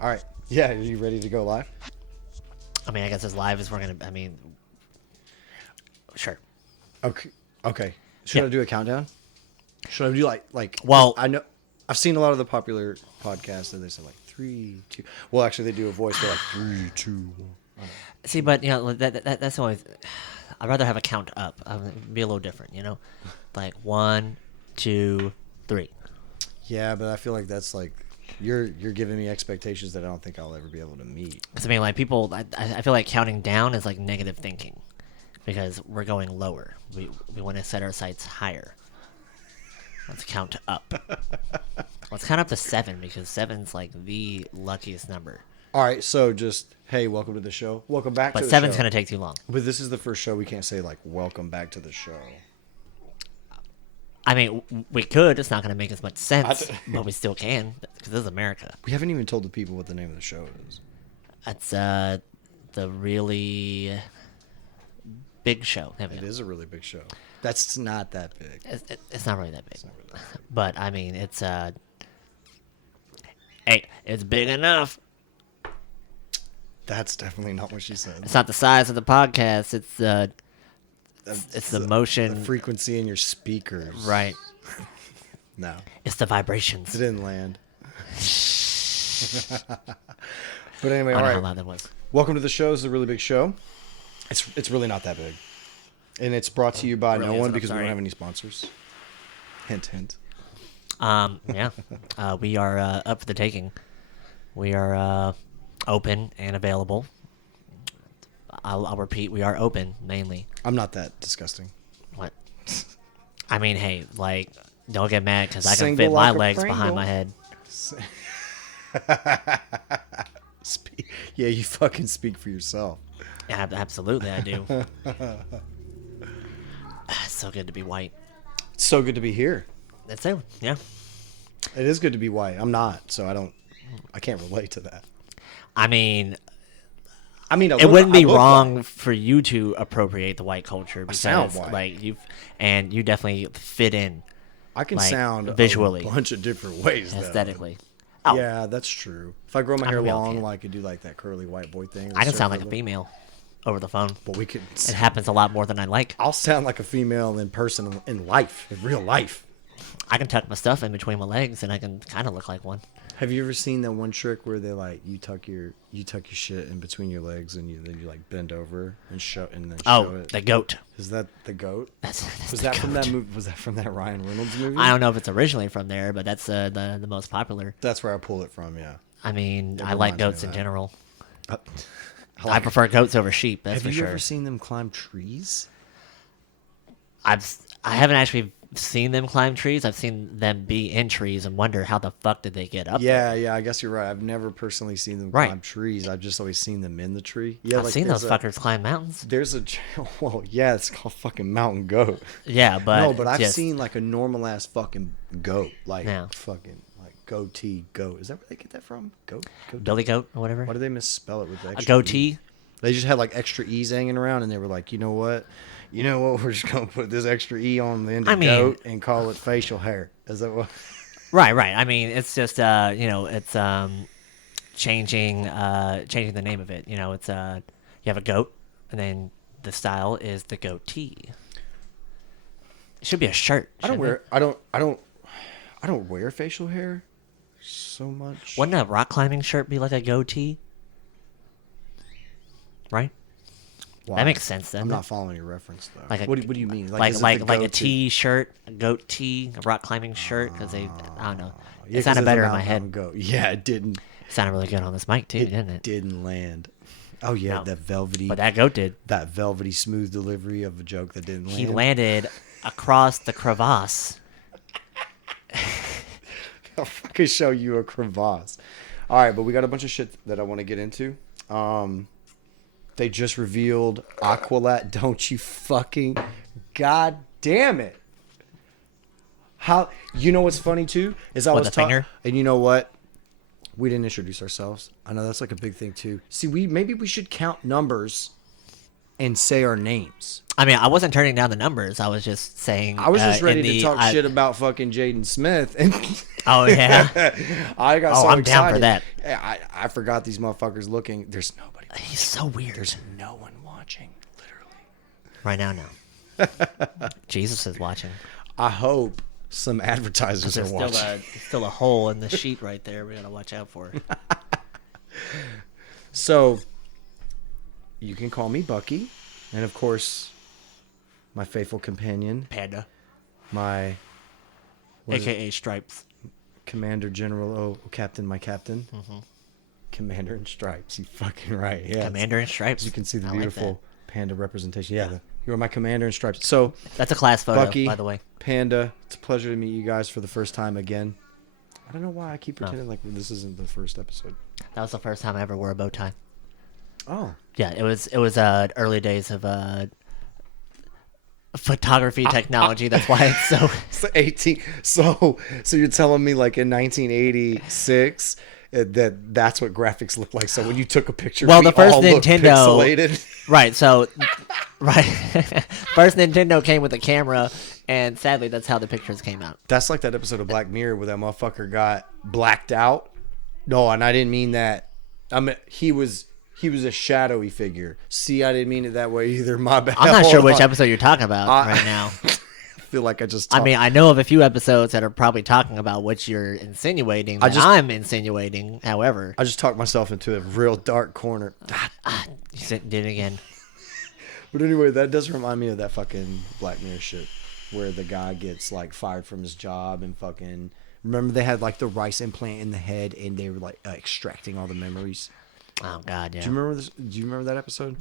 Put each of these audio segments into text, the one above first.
All right. Yeah, are you ready to go live? I mean, I guess as live as we're going to, sure. Okay. Should Yeah. I do a countdown? Should I do like? Well, I know I've seen a lot of the popular podcasts and they say like 3, 2. Well, actually, they do a voice. They're like 3, 2, 1. see, but, that's always, I'd rather have a count up. Be a little different, Like 1, 2, 3. Yeah, but I feel like that's like you're giving me expectations that I don't think I'll ever be able to meet. Because, like, people, I feel like counting down is like negative thinking because we're going lower. We want to set our sights higher. Let's count up. Let's count up to 7 because 7's like the luckiest number. All right, so just hey, welcome to the show. Welcome back to the show. But 7's going to take too long. But this is the first show we can't say like welcome back to the show. I mean, we could. It's not going to make as much sense, but we still can because this is America. We haven't even told the people what the name of the show is. That's the really big show. It is a really big show. That's not that big. It's not really that big. It's not really that big. But, I mean, it's hey, it's big enough. That's definitely not what she said. It's not the size of the podcast. It's the motion. The frequency in your speakers. Right. No. It's the vibrations. It didn't land. But anyway, I all don't know right. how loud that was. Welcome to the show. It's a really big show. It's really not that big. And it's brought to you by Really no one isn't, I'm because we sorry. don't have any sponsors. Hint, hint. Yeah. We are up for the taking. We are open and available. I'll repeat, we are open, mainly. I'm not that disgusting. What? I mean, hey, like, don't get mad because I can Single fit my like a legs behind Pringle. my head. Yeah, you fucking speak for yourself. Absolutely, I do. It's so good to be white. It's so good to be here. That's it. Yeah. It is good to be white. I'm not, so I can't relate to that. I mean, It it wouldn't be wrong for you to appropriate the white culture because, sound white. like, you definitely fit in I can like, sound visually. a bunch of different ways, though. aesthetically. Oh, Yeah, that's true. If I grow my hair real long, kid. well, I could do like that curly white boy thing. I can sound like a female over the phone. But we could. It happens a lot more than I like. I'll sound like a female in person in life, in real life. I can tuck my stuff in between my legs, and I can kind of look like one. Have you ever seen that one trick where they like you tuck your shit in between your legs and then you like bend over and show it? The goat. Is that the goat? That's Was the that from goat. that movie? Was that from that Ryan Reynolds movie? I don't know if it's originally from there, but that's the most popular. That's where I pulled it from. Yeah. I mean, It I like reminds me of goats in that. general. I I prefer goats over sheep. That's Have for you sure. ever seen them climb trees? I haven't actually seen them climb trees. I've seen them be in trees and wonder how the fuck did they get up there. Yeah. I guess you're right. I've never personally seen them Right. climb trees. I've just always seen them in the tree. Yeah, I've seen those fuckers climb mountains. There's a well, yeah, it's called fucking mountain goat. Yeah, but No, but I've just- seen like a normal ass fucking goat, like Yeah. fucking like goatee goat. Is that where they get that from? Goat. billy goat or whatever. Why do they misspell it with the A extra goatee. E? They just had like extra E's hanging around, and they were like, you know what? We're just gonna put this extra E on the end of goat and call it facial hair. Is that what? Right. I mean, it's just it's changing the name of it. It's you have a goat, and then the style is the goatee. It should be a shirt. I don't shouldn't wear. it? I don't wear facial hair so much. Wouldn't a rock climbing shirt be like a goatee? Right. Why? That makes sense then. I'm not following your reference though. Like a- what do you mean? Like is it like the like a goatee? T-shirt, a goat tee, a rock climbing shirt because I don't know. Yeah, It 'cause sounded it's better a in my mountain head. goat. Yeah, it didn't. It sounded really good on this mic too, didn't it? Didn't land. Oh yeah, No. that velvety. But that goat did. That velvety smooth delivery of a joke that didn't land. He landed across the crevasse. I'll fucking show you a crevasse. All right, but we got a bunch of shit that I want to get into. They just revealed Aqualad. Don't you fucking... God damn it. How... You know what's funny, too? Is I What, was the finger? And you know what? We didn't introduce ourselves. I know that's like a big thing too. See, maybe we should count numbers and say our names. I mean, I wasn't turning down the numbers. I was just saying. I was just ready to talk shit about fucking Jaden Smith. And oh yeah. I got so I'm excited. down for that. I forgot these motherfuckers looking. There's nobody. He's so weird. There's no one watching. Literally. Right now, no. Jesus is watching. I hope some advertisers are watching. Still a hole in the sheet right there. We gotta watch out for. So, you can call me Bucky, and of course, my faithful companion, Panda, my AKA Stripes, Commander General, Captain, my captain, Commander in Stripes. You fucking right, yeah. Commander in Stripes. As you can see the I beautiful like panda representation. Yeah, you are my Commander in Stripes. So that's a class photo, Bucky, by the way. Panda, it's a pleasure to meet you guys for the first time again. I don't know why I keep pretending like this isn't the first episode. That was the first time I ever wore a bow tie. Oh. Yeah, it was early days of photography technology. That's why it's so. So 18. So you're telling me like in 1986 that's what graphics looked like. So when you took a picture, well, we the first all looked Nintendo, pixelated. right? So, right, first Nintendo came with a camera, and sadly, that's how the pictures came out. That's like that episode of Black Mirror where that motherfucker got blacked out. No, and I didn't mean that. I mean he was a shadowy figure. See, I didn't mean it that way either. My bad. I'm not sure which episode you're talking about right now. I feel like I just. I mean, I know of a few episodes that are probably talking about what you're insinuating. I'm insinuating, however. I just talked myself into a real dark corner. You did it again. But anyway, that does remind me of that fucking Black Mirror shit where the guy gets like fired from his job and fucking. Remember they had like the rice implant in the head and they were like extracting all the memories. Oh God, yeah. Do you remember this? Do you remember that episode?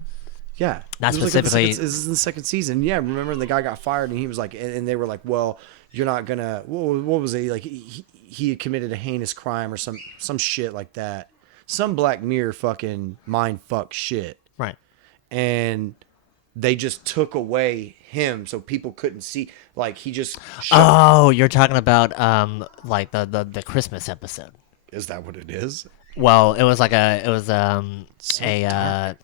Yeah, not specifically. This is in the second season. Yeah, remember the guy got fired and he was like, and they were like, well, you're not gonna. What was it like? He had committed a heinous crime or some shit like that. Some Black Mirror fucking mind fuck shit. Right. And they just took away him so people couldn't see. Like he just. Oh, you're talking about like the Christmas episode. Is that what it is? Well, it was a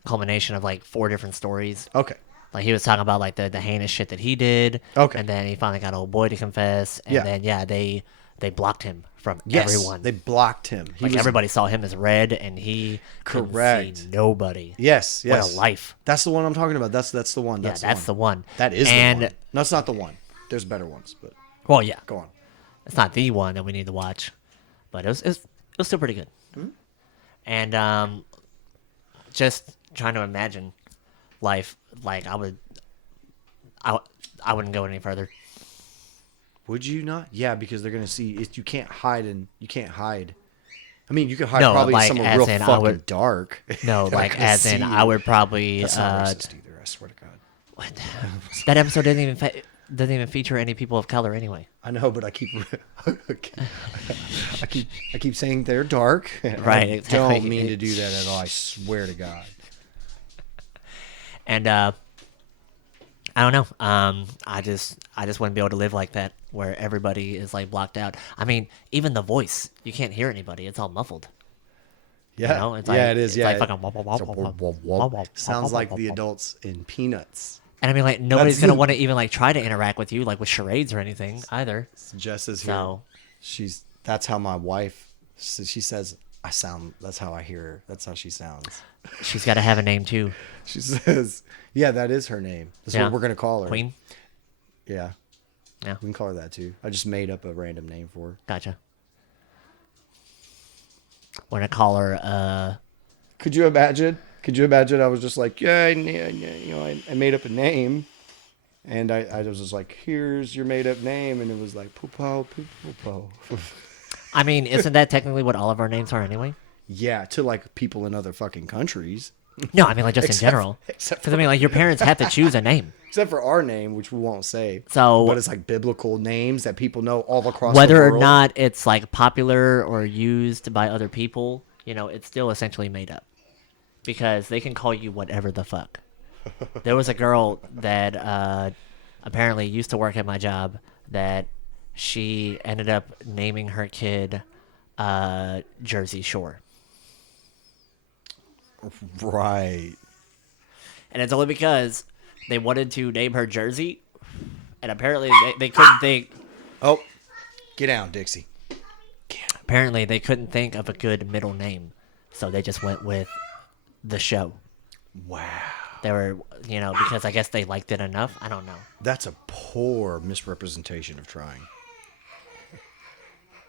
culmination of like 4 different stories. Okay. Like he was talking about like the heinous shit that he did. Okay. And then he finally got old boy to confess. And then they blocked him from everyone. They blocked him. Everybody saw him as red, and he couldn't see nobody. Yes. What a life. That's the one I'm talking about. That's the one. That's the one. That is the one. No, it's not the one. There's better ones, but. Well, yeah. Go on. It's not the one that we need to watch, but it was still pretty good. Mm-hmm. And just trying to imagine life like I wouldn't go any further. Would you not? Yeah, because they're gonna see it. You can't hide. I mean, you could hide no, probably like, somewhere real fucking dark. No, like as in I would probably. That's not racist either. I swear to God. What? That episode didn't even feature any people of color anyway. I know, but I keep saying they're dark. Right. I don't mean to do that at all. I swear to God. And I don't know. I just wouldn't be able to live like that, where everybody is like blocked out. I mean, even the voice, you can't hear anybody. It's all muffled. Yeah. You know? It's like, it is. Yeah. It's like fucking sounds like the adults in Peanuts. And I mean, like nobody's gonna want to even like try to interact with you, like with charades or anything either. Jess is here. So that's how my wife. She says I sound. That's how I hear her. That's how she sounds. She's got to have a name too. She says, "Yeah, that is her name. That's what we're gonna call her." Queen. Yeah. Yeah. We can call her that too. I just made up a random name for her. Gotcha. We're gonna call her. Could you imagine? I was just like, I made up a name, and I was just like, here's your made up name, and it was like Poopo, Poopo. I mean, isn't that technically what all of our names are anyway? Yeah, to like people in other fucking countries. No, I mean like just in general. Because I mean, like your parents have to choose a name. Except for our name, which we won't say. So, but it's like biblical names that people know all across whether the world. or not it's like popular or used by other people, it's still essentially made up. Because they can call you whatever the fuck. There was a girl that apparently used to work at my job that she ended up naming her kid Jersey Shore. Right. And it's only because they wanted to name her Jersey, and apparently they couldn't think. Oh, get down, Dixie. Apparently they couldn't think of a good middle name, so they just went with the show. Wow. They were, because I guess they liked it enough. I don't know. That's a poor misrepresentation of trying.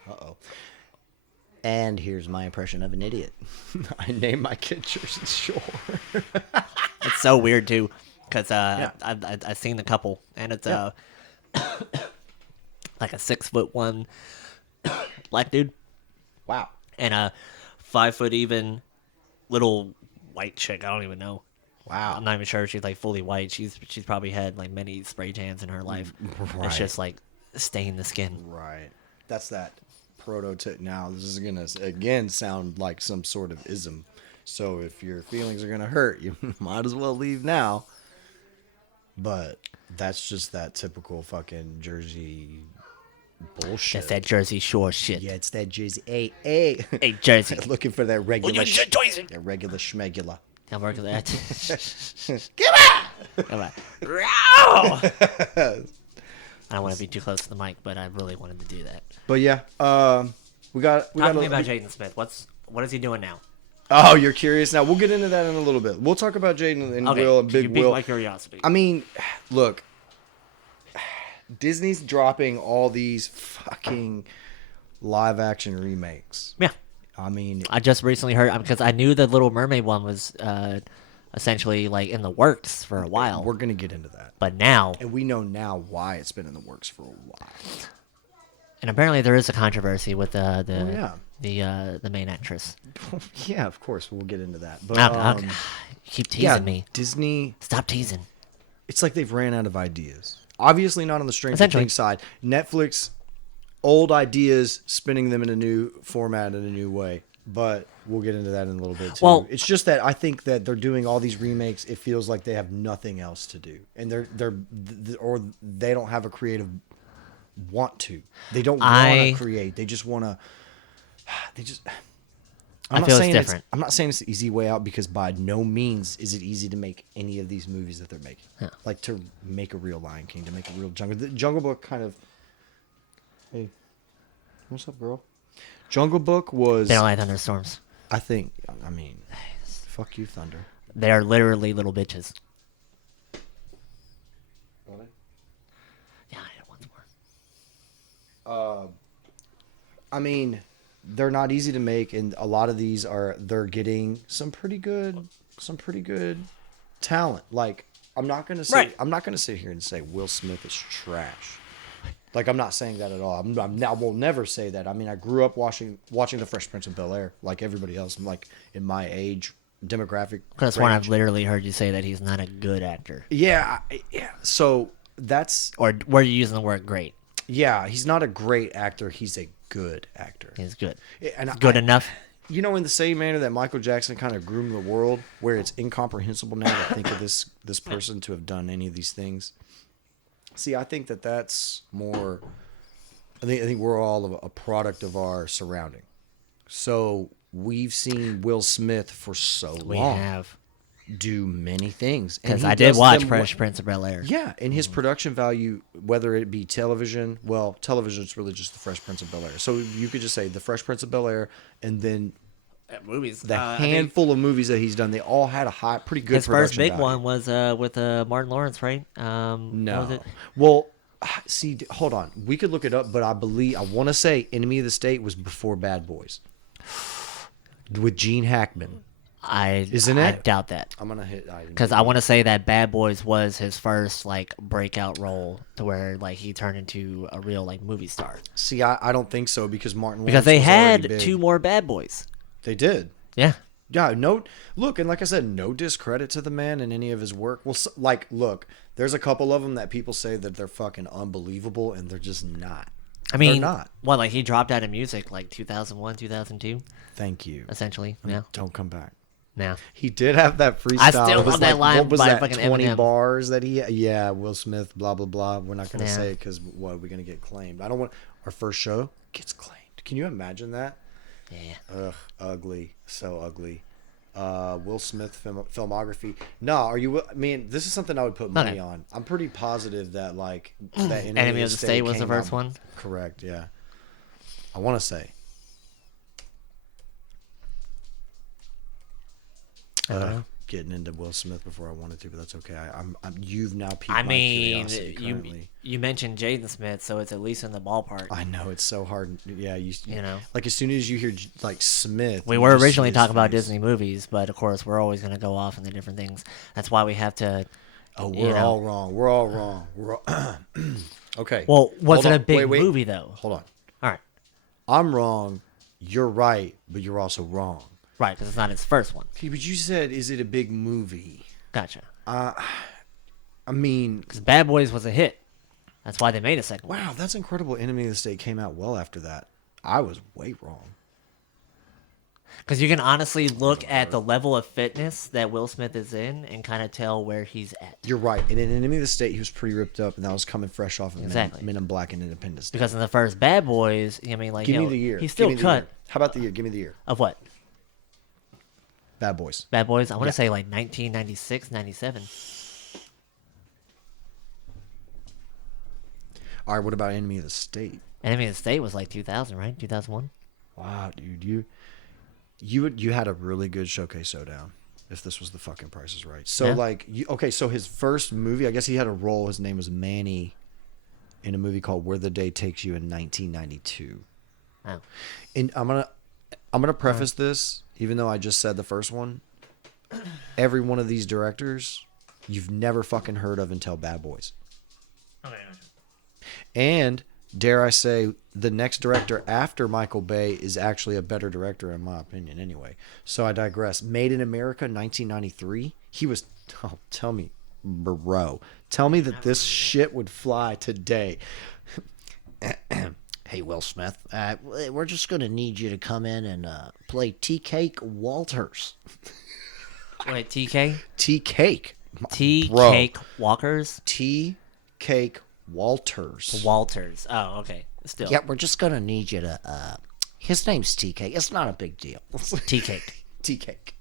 Uh-oh. And here's my impression of an idiot. I named my kid Jersey Shore. It's so weird too, because Yeah. I've seen the couple, and it's like a 6'1" black dude. Wow. And a 5 foot even little white chick. I don't even know. Wow. I'm not even sure if she's like fully white. She's probably had like many spray tans in her life. Right. It's just like stain the skin. Right. That's that prototype. Now, this is going to, again, sound like some sort of ism. So if your feelings are going to hurt, you might as well leave now. But that's just that typical fucking Jersey bullshit. That's that Jersey Shore shit. Yeah, it's that Jersey. Hey. Hey, Jersey. Looking for that regular. Well, you should Jersey. That regular schmegula. I'm working that. Come on! Come on. I don't want to be too close to the mic, but I really wanted to do that. But yeah, we got. Talk to me about Jaden Smith. What is he doing now? Oh, you're curious now. We'll get into that in a little bit. We'll talk about Jaden and Okay, Will and Big you piqued Will. my curiosity. I mean, look, Disney's dropping all these fucking live action remakes. Yeah. I mean, I just recently heard, because I knew the Little Mermaid one was essentially like in the works for a while. we're gonna get into that, But now, and we know now why it's been in the works for a while. and apparently there is a controversy with yeah. the main actress. Yeah, of course, we'll get into that. But You keep teasing yeah, me. Disney. Stop teasing. It's like they've ran out of ideas. Obviously, not on the Stranger Essentially. Things side. Netflix, old ideas, spinning them in a new format in a new way. But we'll get into that in a little bit too. Well- It's just that I think that they're doing all these remakes. It feels like they have nothing else to do, and or they don't have a creative want to. They don't want to create. They just want to. They just. I feel it's different. I'm not saying it's the easy way out, because by no means is it easy to make any of these movies that they're making. Yeah. Like to make a real Lion King, to make a real Jungle. The Jungle Book kind of. Hey, what's up, girl? Jungle Book was. They don't like thunderstorms. I think. I mean, fuck you, Thunder. They are literally little bitches. Really? Yeah, I had one more. I mean, they're not easy to make, and a lot of these they're getting some pretty good talent. Like, I'm not gonna sit here and say Will Smith is trash. Like, I'm not saying that at all. I will never say that. I mean, I grew up watching The Fresh Prince of Bel-Air like everybody else. I'm like in my age demographic. That's one range. I've literally heard you say that he's not a good actor. Yeah. So that's. Or were you using the word great? Yeah, he's not a great actor. He's a good actor. He's good. And Good enough. You know, in the same manner that Michael Jackson kind of groomed the world, where it's incomprehensible now to think of this person to have done any of these things. See, I think that's more. I think we're all a product of our surrounding. So we've seen Will Smith for so long. We have. Do many things. Because I did watch Fresh Prince of Bel-Air. Yeah, and his production value, whether it be television, well, television is really just the Fresh Prince of Bel-Air. So you could just say the Fresh Prince of Bel-Air, and then Movies. the handful of movies that he's done, they all had a pretty good. His first big value. one was with Martin Lawrence, right? What No. was it? Well, see, hold on. We could look it up, but I want to say Enemy of the State was before Bad Boys. With Gene Hackman. Isn't I it? doubt that. I'm going to hit. Because I want to say that Bad Boys was his first like breakout role, to where like he turned into a real like movie star. See, I don't think so, because Martin Lawrence Because they was already had big. 2 more Bad Boys. They did. Yeah. Yeah, look, and like I said, no discredit to the man in any of his work. Well, look, there's a couple of them that people say that they're fucking unbelievable, and they're just not. I mean, they're not. Well, like he dropped out of music like 2001, 2002, Thank you. essentially. Yeah. Don't come back. Yeah. He did have that freestyle. I still It was love that line what was by that, fucking 20 Eminem. bars that he. Yeah, Will Smith. Blah blah blah. We're not gonna Yeah. say it because what we're gonna get claimed. I don't want our first show gets claimed. Can you imagine that? Yeah. Ugh, ugly, so ugly. Will Smith filmography. No, are you? I mean, this is something I would put money Okay. on. I'm pretty positive that like that Enemy of the State was the came first out- one. Correct. Yeah. I want to say. I don't know. Getting into Will Smith before I wanted to, but that's okay. You've now piqued I my mean, curiosity currently. you mentioned Jaden Smith, so it's at least in the ballpark. I know it's so hard. Yeah, You know. like as soon as you hear like Smith, We you were just see originally his talking about face. Disney movies, but of course we're always going to go off into different things. That's why we have to. Oh, you we're know. all wrong. We're all wrong. We're all... okay. Well, was Hold it a on. big Wait. movie though? Hold on. All right, I'm wrong. You're right, but you're also wrong. right, because it's not his first one. Okay, but you said, is it a big movie? Gotcha. I mean, Because Bad Boys was a hit. That's why they made a second one. wow, that's incredible. Enemy of the State came out well after that. I was way wrong. Because you can honestly look at the level of fitness that Will Smith is in and kind of tell where he's at. You're right. And in Enemy of the State, he was pretty ripped up, and that was coming fresh off of Exactly. Men in Black and Independence Day. Because in the first Bad Boys, I mean, like, Give you me know, the year. he's still Give me the cut. year. How about the year? Give me the year. Of what? Bad Boys. Bad Boys? I want to Yeah. say like 1996, 97. All right, what about Enemy of the State? Enemy of the State was like 2000, right? 2001? Wow, dude, you had a really good showcase showdown if this was the fucking Price is Right. So Yeah. like, okay, so his first movie, I guess he had a role. His name was Manny in a movie called Where the Day Takes You in 1992. Oh. And I'm gonna preface this, even though I just said the first one. Every one of these directors, you've never fucking heard of until Bad Boys. Okay. And dare I say, the next director after Michael Bay is actually a better director in my opinion. Anyway, so I digress. Made in America, 1993. He was. Oh, tell me, bro. Tell me that this shit would fly today. Hey, Will Smith, we're just going to need you to come in and play Tea Cake Walters. Wait, TK? Tea Cake. Tea Bro. Cake Walkers? Tea Cake Walters. Walters. Oh, okay. Still. Yeah, we're just going to need you to... his name's Tea Cake. It's not a big deal. Tea Cake. Tea Cake.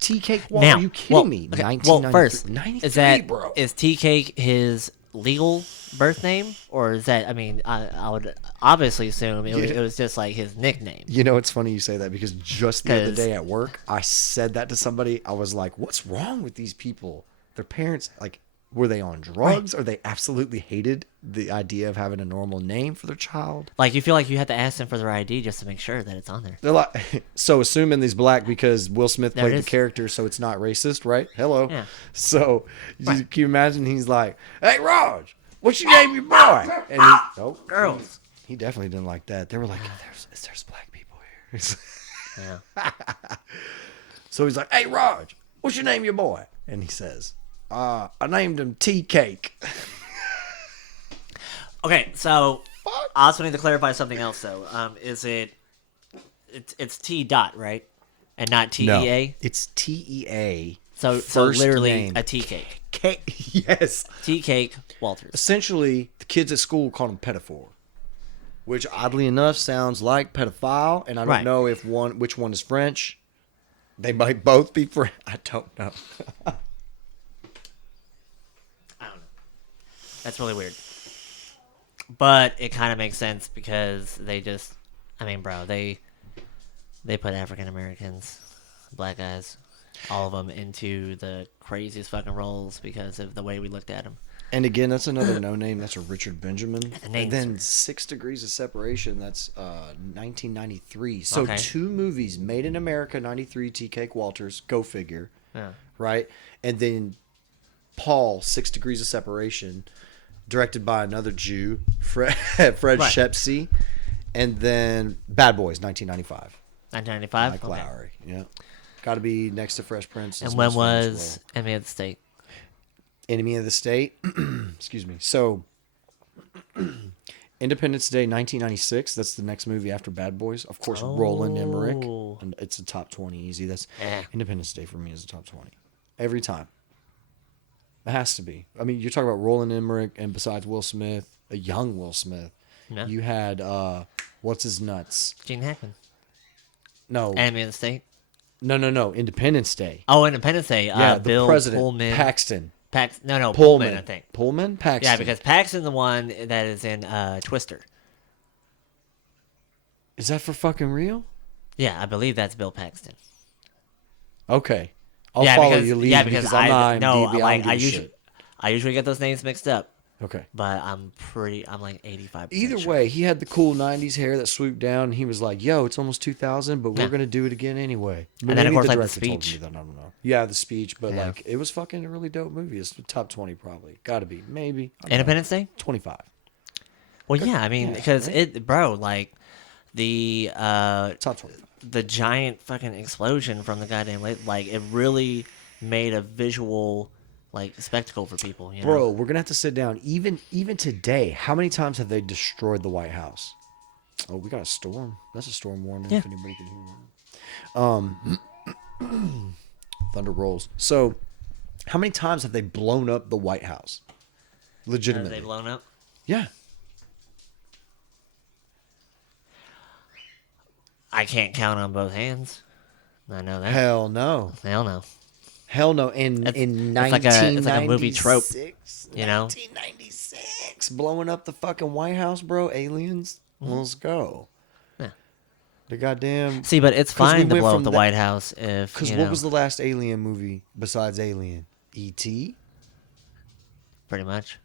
Tea Cake Walters. Now, Are you kidding me? okay, 1993. first, 93, is that bro. is Tea Cake his legal birth name, or is that? I mean, I would obviously assume it was just like his nickname. You know, it's funny you say that because just the other 'Cause- day at work, I said that to somebody. I was like, what's wrong with these people? Their parents, like, were they on drugs or they absolutely hated the idea of having a normal name for their child? Like, you feel like you have to ask them for their ID just to make sure that it's on there. They're like, so assuming he's black because Will Smith There played it the is. character, so it's not racist, right? Hello. Yeah. So can you imagine he's like, hey, Raj, what's your name, your boy? And oh, Girls. he definitely didn't like that. They were like, there's black people here. Yeah. So he's like, hey, Raj, what's your name, your boy? And he says, I named him Tea Cake. Okay, so I also need to clarify something else though. Is it's T dot, right? And not TEA? It's TEA. So First literally name. a tea cake. Yes. Tea cake Walters. Essentially, the kids at school call him pedophile, which oddly enough sounds like pedophile, and I don't Right. know which one is French. They might both be French. I don't know. I don't know. That's really weird. But it kind of makes sense because they just, I mean, bro, they put African Americans, black guys, all of them into the craziest fucking roles because of the way we looked at them. And again, that's another no name. That's a Richard Benjamin. The names And then 6 Degrees of Separation. That's 1993. So Okay. 2 movies, Made in America, 93, Tea Cake Walters. Go figure. Yeah. Right? And then Paul, 6 Degrees of Separation, directed by another Jew, Fred Right. Shepsey. And then Bad Boys, 1995. 1995? Mike Okay. Lowry. Yeah. Got to be next to Fresh Prince. And his when most famous was Enemy of the State? Enemy of the State. Excuse me. So, Independence Day, 1996. That's the next movie after Bad Boys. Of course, Roland Emmerich. Oh. And it's a top 20 easy. That's Eh. Independence Day for me is a top 20 every time. It has to be. I mean, you're talking about Roland Emmerich, and besides Will Smith, a young Will Smith, Yeah. you had what's his nuts? Gene Hackman. No. Enemy of the State. No. Independence Day. Oh, Independence Day. Yeah, the Bill president, Pullman. Paxton. No, Pullman, I think. Pullman, Paxton. Yeah, because Paxton's the one that is in Twister. Is that for fucking real? Yeah, I believe that's Bill Paxton. Okay, I'll follow your lead because I'm not no, IMDb, like I I usually get those names mixed up, Okay. but I'm like 85%. Either sure. way, he had the cool '90s hair that swooped down. And he was like, "Yo, it's almost 2000, but we're gonna do it again anyway." But And then, of maybe course, like, the director told me speech. that, I don't know. Yeah, the speech, but Yeah. like it was fucking a really dope movie. It's top 20 probably. Got to be maybe. I don't know. Independence Day. 25. Well, yeah, I mean, Yeah, because right? like the Top 25. the giant fucking explosion from the goddamn like it really made a visual like spectacle for people. You know? Bro, we're gonna have to sit down. Even today, how many times have they destroyed the White House? Oh, we got a storm. That's a storm warning. Yeah. If anybody can hear me. Thunder rolls. So, how many times have they blown up the White House? Have Legitimately. they blown up? Yeah. I can't count on both hands. I know that. Hell no. Hell no. Hell no. In It's 1996, like a movie trope, you know? 1996, blowing up the fucking White House, bro. Aliens. Let's go. Yeah. The goddamn. See, but it's 'Cause we fine to went blow up from the that- White House if Because you what know, was the last Alien movie besides Alien? E.T. pretty much.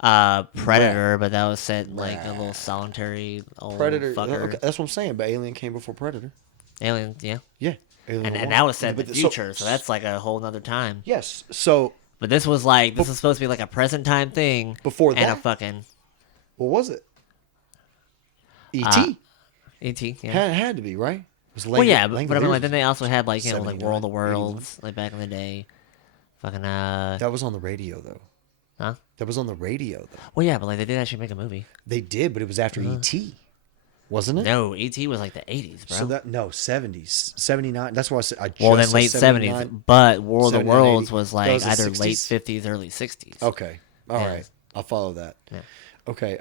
Predator, but that was set in like a little solitary old Predator. fucker. Okay, that's what I'm saying. But Alien came before Predator. Alien, yeah. Yeah. Alien And one. that was set in But the future, so that's like a whole nother time. yes. So But this was supposed to be like a present time thing. Before and that? a fucking what was it? E.T. E.T. Yeah. had to be right. It was Well, yeah, but I mean, like Langoliers. then they also had like like 79, World of Worlds, like back in the day. Fucking That was on the radio though. huh? That was on the radio though. Well, yeah, but like they did actually make a movie. They did, but it was after E.T. Wasn't it? No, E.T. was like the 80s, bro. So that 70s, 79. That's why I said I just Well, then said late 79. 70s, but World of 79, Worlds 80. was That like was the either late 60s? 50s, early 60s. Okay. All Yeah. right. I'll follow that. Yeah. Okay.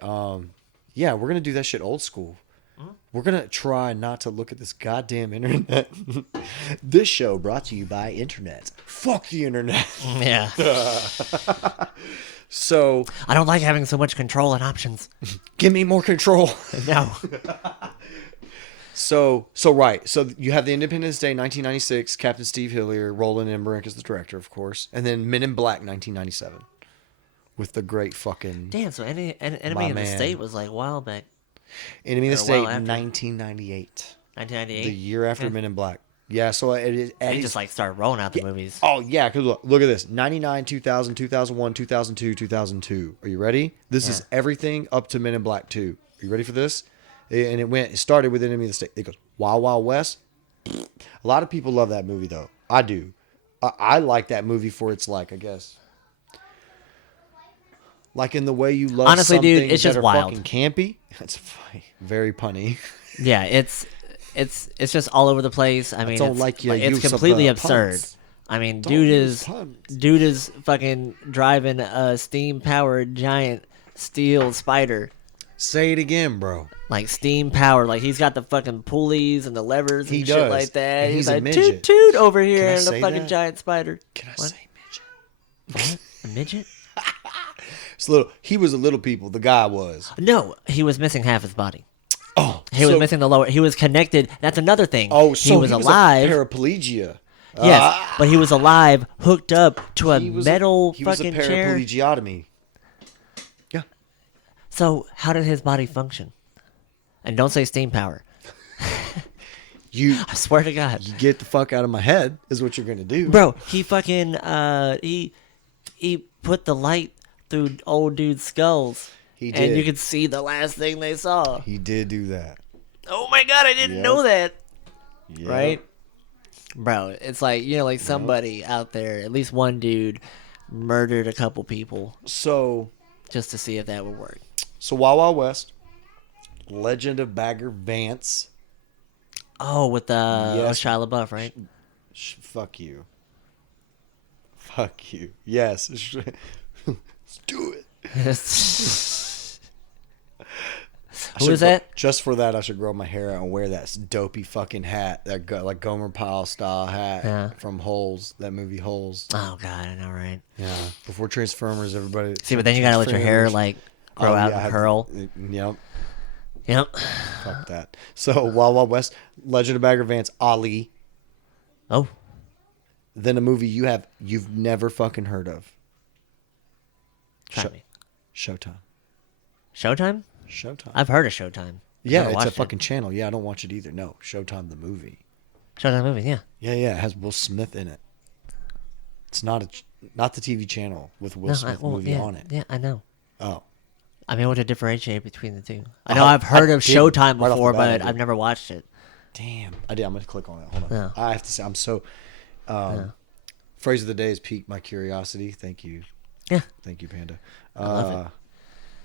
Yeah, we're gonna do that shit old school. We're gonna try not to look at this goddamn internet. This show brought to you by internet. Fuck the internet. Yeah. So I don't like having so much control and options. give me more control. No. So right. So you have the Independence Day 1996, Captain Steve Hillier, Roland Emmerich is the director, of course, and then Men in Black 1997, with the great fucking Damn, so Enemy My of the man. State was like a while back. Enemy of the or a State while after. 1998, 1998. the year after Yeah. Men in Black. Yeah. So it is. They just like started rolling out the movies. Oh yeah, because look at this: 99, 2000, 2001, 2002, 2002. Are you ready? This is everything up to Men in Black 2. Are you ready for this? And it started with Enemy of the State. It goes Wild Wild West. A lot of people love that movie though. I do. I like that movie for its like, I guess, like in the way you love. Honestly, dude, something it's just that are wild. fucking campy. That's funny. Very punny. Yeah, it's just all over the place. I mean, don't it's, like your it's use of completely the absurd. puns. I mean, Don't use puns. dude is fucking driving a steam powered giant steel spider. Say it again, bro. Like steam powered, like he's got the fucking pulleys and the levers and He shit does. like that. And he's a like midget. toot toot over here Can I in the say fucking that? giant spider. Can I What? say midget? A midget? It's little. He was a little people. The guy was. No, he was missing half his body. Oh, He was missing the lower. He was connected. That's another thing. Oh, so he was alive. paraplegia. Yes, but he was alive, hooked up to a He was metal he was a fucking chair. paraplegiotomy. Yeah. So how did his body function? And don't say steam power. You I swear to God, get the fuck out of my head is what you're gonna do, bro. He fucking he put the light through old dude's skulls. He And did. you could see the last thing they saw. He did do that. Oh my God, I didn't Yep. know that. Yep. Right? Bro, it's like, like somebody out there, at least one dude, murdered a couple people So just to see if that would work. Wild Wild West, Legend of Bagger Vance. Oh, with Yes. Shia LaBeouf, right? Fuck you. Fuck you. Yes. Let's do it. Who is that? Just for that, I should grow my hair out and wear that dopey fucking hat, like Gomer Pyle style hat from Holes, that movie Holes. Oh God, I know, right? Yeah. Before Transformers, everybody. See, but then you gotta let your hair like grow out and curl. Yep. Yep. Fuck that. So Wild Wild West, Legend of Bagger Vance, Ali. Oh. Then a movie you've never fucking heard of. Try me. Showtime. Showtime? Showtime. I've heard of Showtime. Yeah, it's a fucking channel. Yeah, I don't watch it either. No, Showtime the movie. Showtime movie, yeah. Yeah, it has Will Smith in it. It's not the TV channel with Will Smith movie on it. Yeah, I know. Oh. I'm able to differentiate between the two. I know I've heard of Showtime before, but I've never watched it. Damn. I did. I'm going to click on it. Hold on. No. I have to say, I'm so... Phrase of the day has piqued my curiosity. Thank you. Yeah. Thank you, Panda. I love it.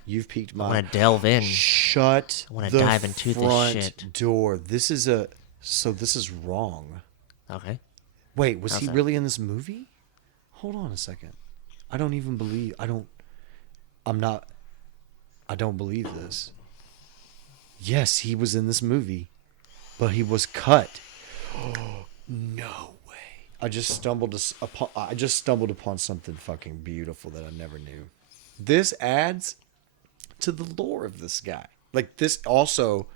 You've piqued my... I want to delve in. Shut I want to dive into this shit. Door. This is wrong. Okay. Wait, was he really in this movie? Hold on a second. I don't believe this. Yes, he was in this movie, but he was cut. No way. I just stumbled upon something fucking beautiful that I never knew. This adds to the lore of this guy. Like, this also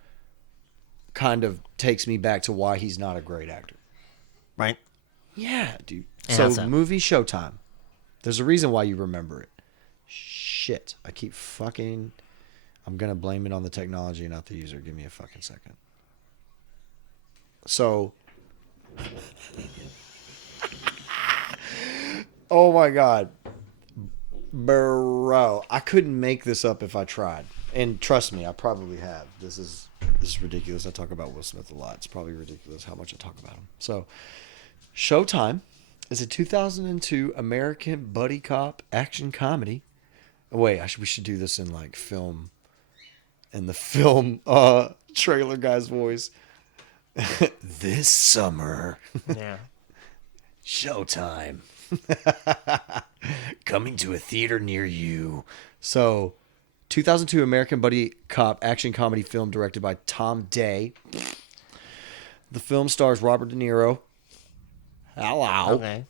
kind of takes me back to why he's not a great actor. Right? Yeah, dude. And so, movie Showtime. There's a reason why you remember it. Shit. I'm going to blame it on the technology, not the user. Give me a fucking second. So... Oh my God. Bro. I couldn't make this up if I tried. And trust me, I probably have. This is ridiculous. I talk about Will Smith a lot. It's probably ridiculous how much I talk about him. So, Showtime is a 2002 American buddy cop action comedy. Wait, we should do this in like film. In the film trailer guy's voice. This summer. Yeah. Showtime. Coming to a theater near you. So, 2002 American buddy cop action comedy film directed by Tom Day. The film stars Robert De Niro. Hello. Okay.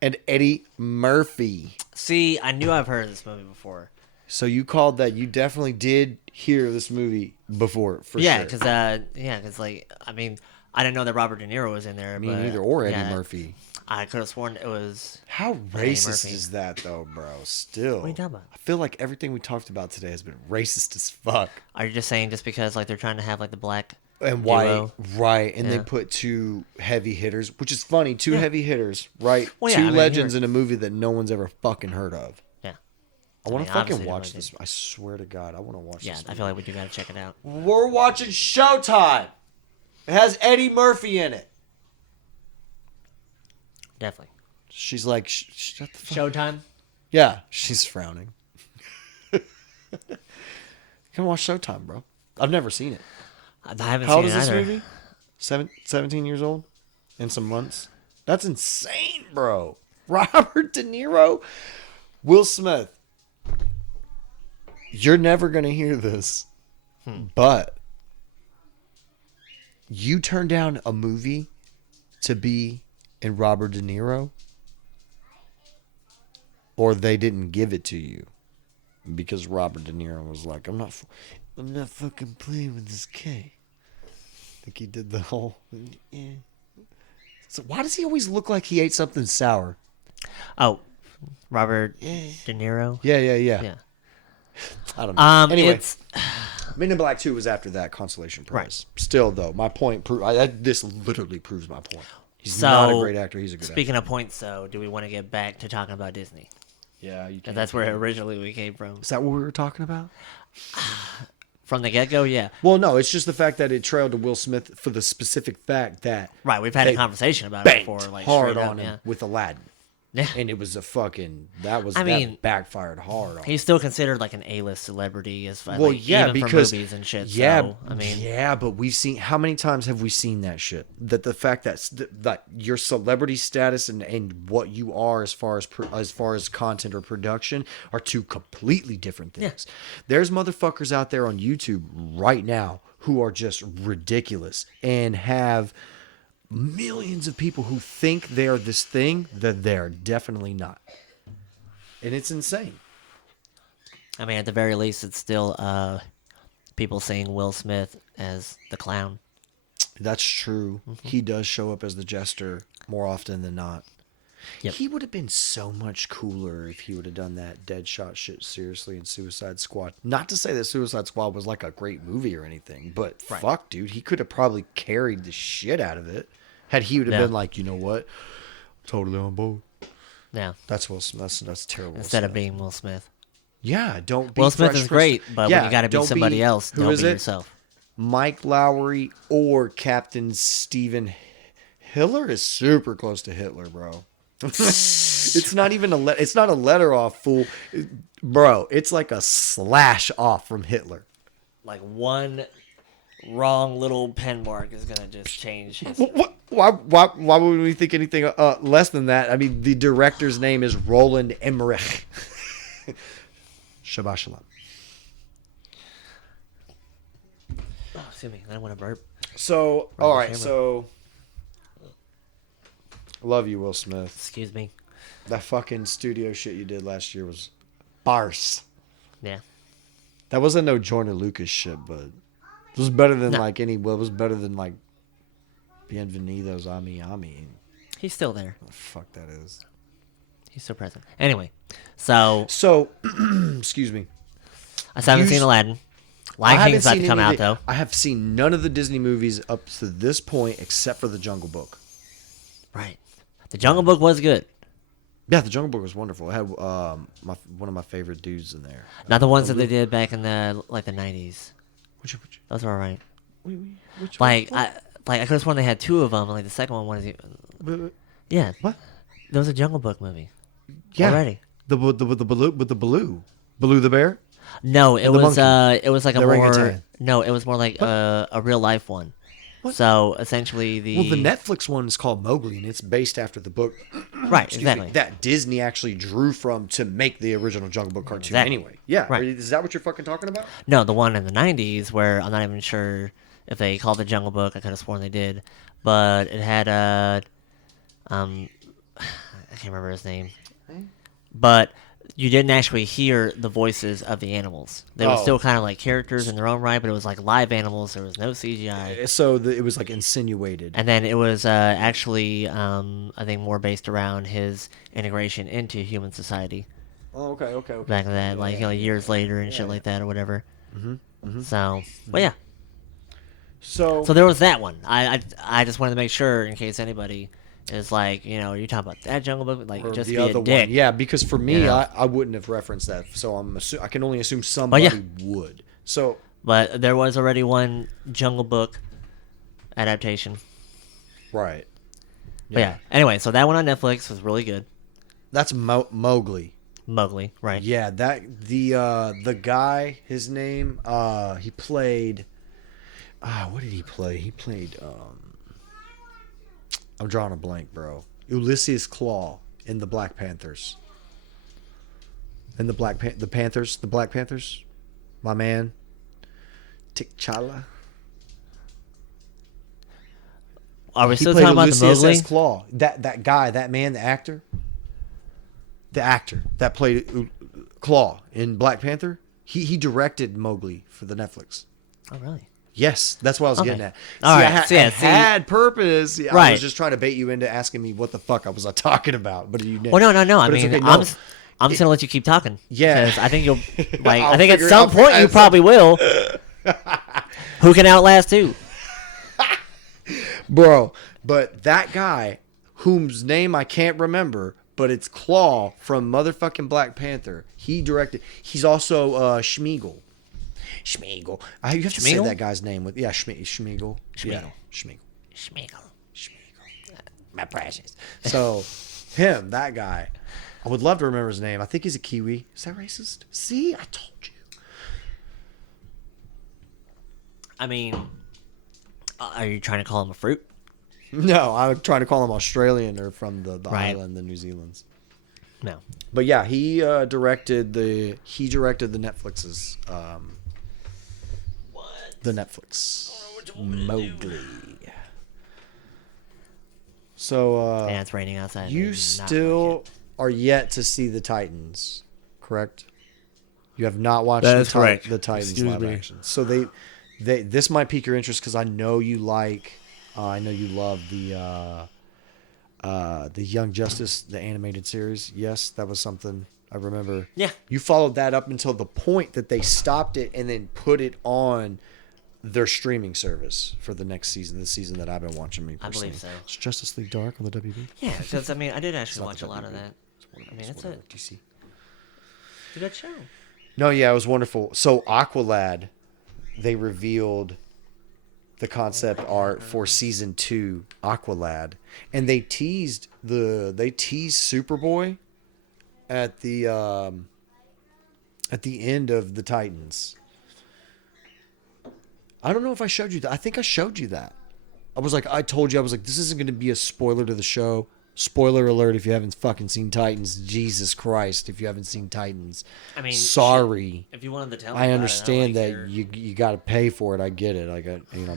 And Eddie Murphy. See, I knew I've heard of this movie before. So you called that. You definitely did hear this movie before, for sure. Because like, I mean, I didn't know that Robert De Niro was in there. Me neither, or Eddie Murphy. I could have sworn it was. How racist is that, though, bro? Still. What are you talking about? I feel like everything we talked about today has been racist as fuck. Are you just saying just because like they're trying to have like the black and white, duo? right? And they put two heavy hitters, which is funny. Two heavy hitters, right? Well, two legends in a movie that no one's ever fucking heard of. Yeah. I want to fucking watch this. I swear to God, I want to watch this. Yeah, I feel like we do gotta check it out. We're watching Showtime. It has Eddie Murphy in it. Definitely. She's like, shut the fuck. Showtime? Yeah, she's frowning. Come watch Showtime, bro. I've never seen it. I haven't How seen old it is this either. movie? 17 years old? In some months? That's insane, bro. Robert De Niro? Will Smith. You're never going to hear this. But you turn down a movie to be in Robert De Niro, or they didn't give it to you because Robert De Niro was like, I'm not fucking playing with this kid. I think he did the whole. Yeah. So why does he always look like he ate something sour? Oh, Robert De Niro. Yeah. Yeah. I don't know. Anyway, It's Men in Black 2 was after that, Consolation Prize. Right. Still, though, my point. This literally proves my point. He's not a great actor. He's a good actor. Speaking of points, though, do we want to get back to talking about Disney? Yeah, you can. That's where originally we came from. Is that what we were talking about? From the get-go, yeah. Well, no, it's just the fact that it trailed to Will Smith for the specific fact that right. We've had a conversation about it before, like hard straight on up, him with Aladdin. Yeah. And it was I mean, backfired hard on he's still considered like an A-list celebrity as far yeah, even because for movies and shit. yeah, So, I mean, yeah, but we've seen how many times have we seen that shit? That the fact that your celebrity status and what you are as far as content or production are two completely different things. There's motherfuckers out there on YouTube right now who are just ridiculous and have millions of people who think they're this thing that they're definitely not. And it's insane. I mean, at the very least, it's still people seeing Will Smith as the clown. That's true. He does show up as the jester more often than not. Yep. He would have been so much cooler if he would have done that Deadshot shit seriously in Suicide Squad. Not to say that Suicide Squad was like a great movie or anything, but fuck, dude, he could have probably carried the shit out of it had he would have been like, you know what, totally on board. Yeah. That's Will Smith. That's terrible. Instead of being Will Smith. Yeah, don't be Will Smith Fresh is Prince. great, but when you got to be somebody else, who don't is be it? yourself. Mike Lowry or Captain Stephen Hiller is super close to Hitler, bro. It's not even it's not a letter off, fool. Bro, it's like a slash off from Hitler. Like one wrong little pen mark is gonna just change history. Why would we think anything less than that? I mean, the director's name is Roland Emmerich. Shabbat shalom. Oh, excuse me, I don't want to burp. So, all right, so love you, Will Smith. Excuse me. That fucking studio shit you did last year was farce. Yeah. That wasn't no Jordan Lucas shit, but it was better than like any. Well, it was better than like Bienvenidos a Miami. He's still there. What the fuck that is? He's still present. Anyway, so excuse me. I still haven't seen Aladdin. Lion King's about to come out though. I have seen none of the Disney movies up to this point except for The Jungle Book. Right. The Jungle Book was good. Yeah, The Jungle Book was wonderful. It had one of my favorite dudes in there. Not the ones that they did back in the 90s. Which Those were alright. which Like one? I could have sworn they had two of them. And like the second one was yeah. What? There was a Jungle Book movie. Yeah. Already. The Baloo the bear. No, it was like a The more orangutan. no, it was more like a real life one. What? So essentially the Netflix one is called Mowgli, and it's based after the book. right Excuse exactly me, that Disney actually drew from to make the original Jungle Book cartoon. Exactly. Anyway, yeah, Right. Is that what you're fucking talking about? No, the one in the 90s where I'm not even sure if they called it Jungle Book. I could have sworn they did. But it had I can't remember his name. But you didn't actually hear the voices of the animals. They were still kind of like characters in their own right, but it was like live animals. There was no CGI. So it was like insinuated. And then it was actually, I think, more based around his integration into human society. Oh, okay. Back in that, like, years later and shit like that or whatever. So, but yeah. So So there was that one. I just wanted to make sure in case anybody is like, are you talking about that Jungle Book? Like, or just the be other a dick. one, yeah, because for me, You know? I wouldn't have referenced that. So I can only assume somebody would. So, But there was already one Jungle Book adaptation. right. But yeah. Anyway, so that one on Netflix was really good. That's Mowgli. Mowgli, right? Yeah, that the guy, his name, he played. What did he play? He played. I'm drawing a blank, bro. Ulysses Claw in the Black Panthers. In the Black Panthers, my man, T'Challa. Are we He still played talking about the Ulysses Mowgli? S. Claw. That guy, that man, the actor that played Claw in Black Panther. He directed Mowgli for the Netflix. Oh, really? Yes, that's what I was getting at. All right, I so yeah, had purpose. I Right. was just trying to bait you into asking me what the fuck I was talking about, but you. Well, no. I But it's mean, okay, I'm no. just gonna let you keep talking. Yeah. 'Cause I think you'll like. I'll I think at figure- some point you probably will. Who can outlast who? Bro, but that guy, whose name I can't remember, but it's Claw from motherfucking Black Panther. He directed. He's also Schmeagol. Schmeagol. You have to say Schmeagol? that guy's name with Schmeagol. Yeah, Schmeagol. Schmeagol. Schmeagol. My precious. So Him, that guy. I would love to remember his name. I think he's a Kiwi. Is that racist? See, I told you. I mean, are you trying to call him a fruit? No, I'm trying to call him Australian or from the Right. island, the New Zealand's. No. But yeah, he directed the Netflix's the Netflix Mowgli. So Yeah, it's raining outside. you Maybe not still like it. are yet to see the Titans, correct? You have not watched That is correct. the Titans Excuse live me. action. So they this might pique your interest because I know you like I know you love the Young Justice, the animated series. Yes, that was something I remember. Yeah. You followed that up until the point that they stopped it and then put it on their streaming service for the next season, the season that I've been watching. Me I personally. believe so. It's Justice League Dark on the WB. Yeah, because I mean, I did actually not watch the a lot of WB. that. I mean, it's a DC. good show. No, yeah, it was wonderful. So Aqualad, they revealed the concept art for season 2, Aqualad, and they teased Superboy at the end of the Titans. I don't know if I showed you that. I think I showed you that. I told you, this isn't going to be a spoiler to the show. Spoiler alert if you haven't fucking seen Titans. Jesus Christ, if you haven't seen Titans. I mean, sorry. If you wanted to tell me I about understand it, I that don't really care. you got to pay for it. I get it.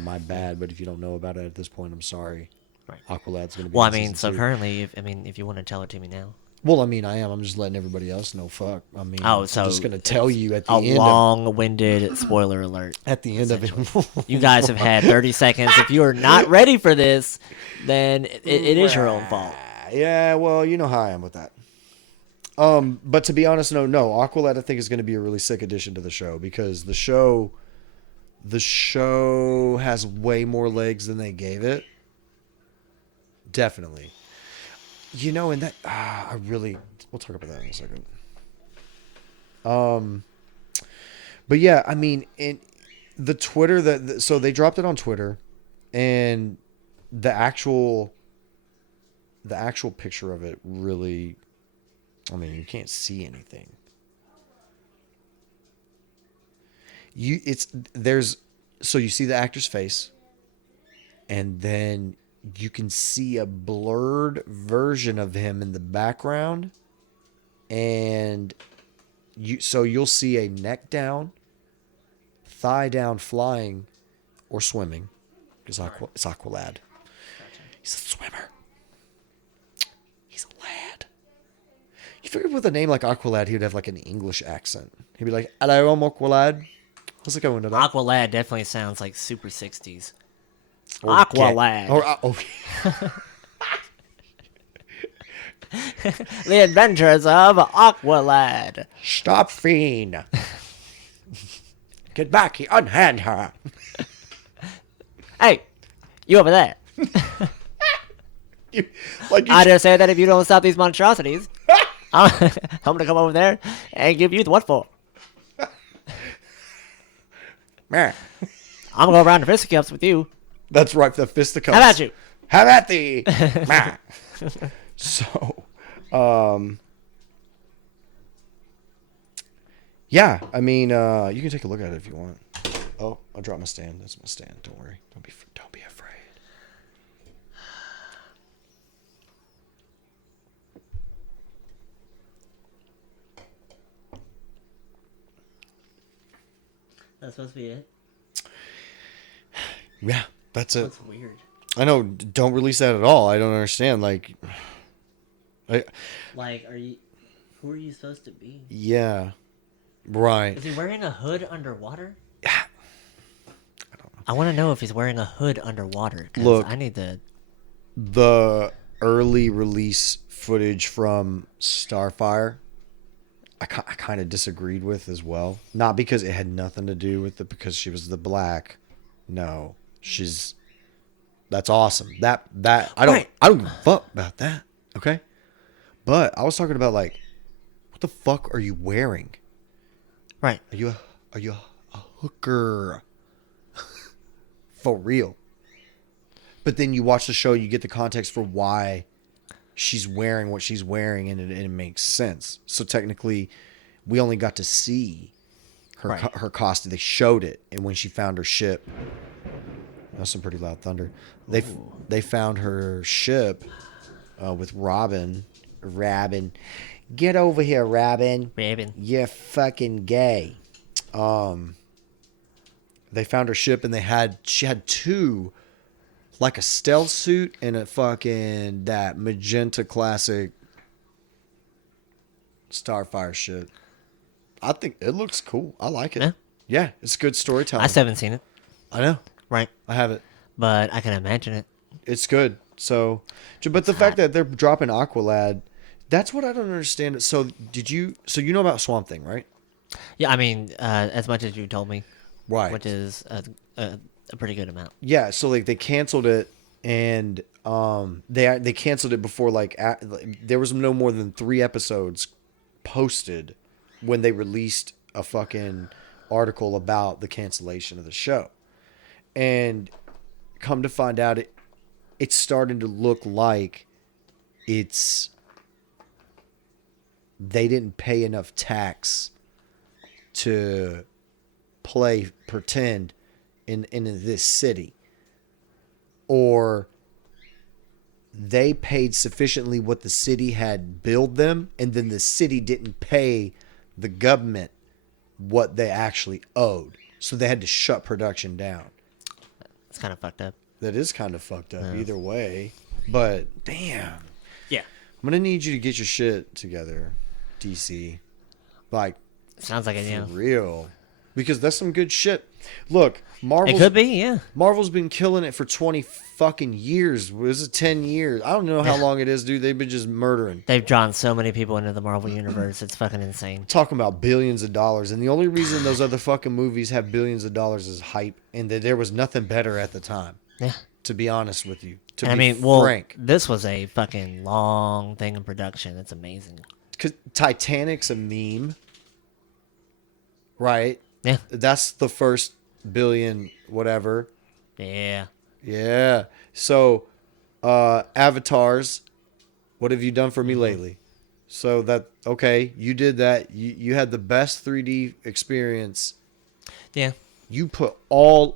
My bad. But if you don't know about it at this point, I'm sorry. Right. Aqualad's going to be. Well, I in mean, season so 2. currently, if you want to tell it to me now. Well, I mean, I am. I'm just letting everybody else know. Fuck. I mean, Oh, I'm so just going to tell you at the A end. long-winded spoiler alert. At the end of it. You guys have had 30 seconds. If you are not ready for this, then it is your own fault. Yeah, well, you know how I am with that. But to be honest, no, Aqualad I think is going to be a really sick addition to the show because the show has way more legs than they gave it. Definitely. And that we'll talk about that in a second. But yeah, I mean, in the Twitter so they dropped it on Twitter, and the actual picture of it really, I mean, you can't see anything. So you see the actor's face, and then you can see a blurred version of him in the background, and you'll see a neck down, thigh down flying or swimming, because it's Aqualad. He's a swimmer. He's a lad. You figured with a name like Aqualad, he would have like an English accent. He'd be like, "Hello, I'm Aqualad. How's it going today?" Aqualad definitely sounds like super 60s. Or Aqualad. The Adventures of Aqualad. Stop, fiend. Get back here. Unhand her. Hey, you over there. Like you I just say that if you don't stop these monstrosities, I'm going to come over there and give you the what for. Man. I'm going to go around to fisticuffs with you. That's right, the fisticuffs. How about you? Have at thee. Man. So, yeah, I mean, you can take a look at it if you want. Oh, I dropped my stand. That's my stand. Don't worry. Don't be afraid. That's supposed to be it. Yeah, that's it. That's weird. I know. Don't release that at all. I don't understand. Like, Who are you supposed to be? yeah, right. Is he wearing a hood underwater? Yeah. I don't know. I want to know if he's wearing a hood underwater. 'Cause Look. I need to. The early release footage from Starfire, I kind of disagreed with as well. Not because it had nothing to do with it, because she was the black. No, that's awesome. That I don't Right. I don't give a fuck about that. Okay, but I was talking about like, what the fuck are you wearing? Right. Are you a hooker? For real. But then you watch the show, you get the context for why she's wearing what she's wearing, and it makes sense. So technically, we only got to see her costume. They showed it, and when she found her ship, that's some pretty loud thunder. They found her ship with Robin. Get over here, Robin. You're fucking gay. They found her ship, and she had two, like a stealth suit and a fucking that magenta classic Starfire shit. I think it looks cool. I like it. Yeah, it's good storytelling. I still haven't seen it. I know. Right. I have it. But I can imagine it. It's good. So, but the fact that they're dropping Aqualad, that's what I don't understand. So you know about Swamp Thing, right? Yeah, I mean, as much as you told me. Right. Which is a pretty good amount. Yeah, so like they canceled it, and they canceled it before there was no more than 3 episodes posted when they released a fucking article about the cancellation of the show. And come to find out, it's starting to look like they didn't pay enough tax to pretend in this city, or they paid sufficiently what the city had billed them, and then the city didn't pay the government what they actually owed, so they had to shut production down. It's kind of fucked up. That is kind of fucked up either way, but damn. Yeah. I'm gonna need you to get your shit together, DC. Like, sounds like it, yeah. For real. Because that's some good shit. Look, It could be, yeah. Marvel's been killing it for 20 fucking years. Was it 10 years? I don't know how long it is, dude. They've been just murdering. They've drawn so many people into the Marvel universe. It's fucking insane. Talking about billions of dollars. And the only reason those other fucking movies have billions of dollars is hype. And that there was nothing better at the time. Yeah. To be honest with you. Frank. This was a fucking long thing in production. It's amazing. Because Titanic's a meme. Right? Yeah. That's the first billion whatever. Yeah. Yeah. So, avatars, what have you done for me lately? So okay, you did that. You had the best 3D experience. Yeah. You put all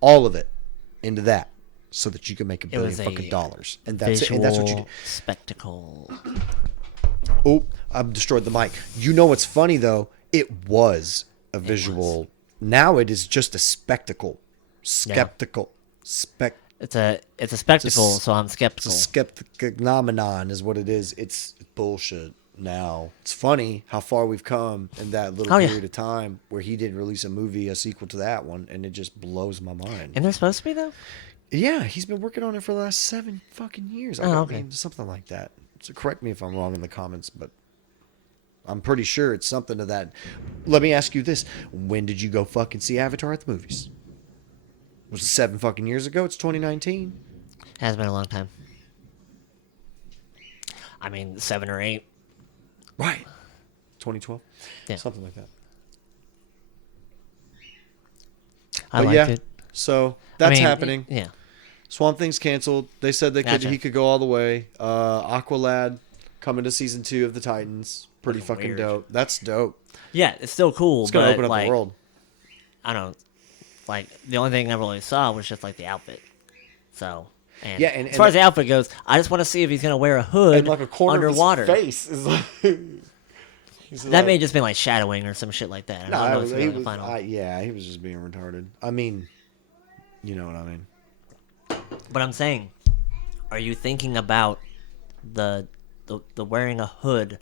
of it into that so that you can make $1 billion fucking dollars. And that's it. And that's what you did. Spectacle. Oh, I've destroyed the mic. You know what's funny though? It was a visual. Now it is just a spectacle. Skeptical. It's a spectacle, so I'm skeptical. It's a skeptic-phenomenon is what it is. It's bullshit now. It's funny how far we've come in that little period of time where he didn't release a sequel to that one, and it just blows my mind. And they're supposed to be, though? Yeah, he's been working on it for the last 7 fucking years. Okay. Something like that. So correct me if I'm wrong in the comments, but I'm pretty sure it's something to that. Let me ask you this. When did you go fucking see Avatar at the movies? Was it 7 fucking years ago? It's 2019. Has been a long time. I mean, 7 or 8. Right. 2012. Yeah. Something like that. I liked it. So that's happening. Yeah. Swamp Thing's canceled. They said he could go all the way. Aqualad coming to season 2 of the Titans. Pretty fucking weird. dope. That's dope. Yeah, it's still cool. It's gonna open up the world. I don't know. Like, the only thing I really saw was just like the outfit. So, and as far as the outfit goes, I just want to see if he's gonna wear a hood and like a corner underwater. Of his face is like, that may have just been like shadowing or some shit like that. No, he was just being retarded. I mean, you know what I mean. But I'm saying, are you thinking about the wearing a hood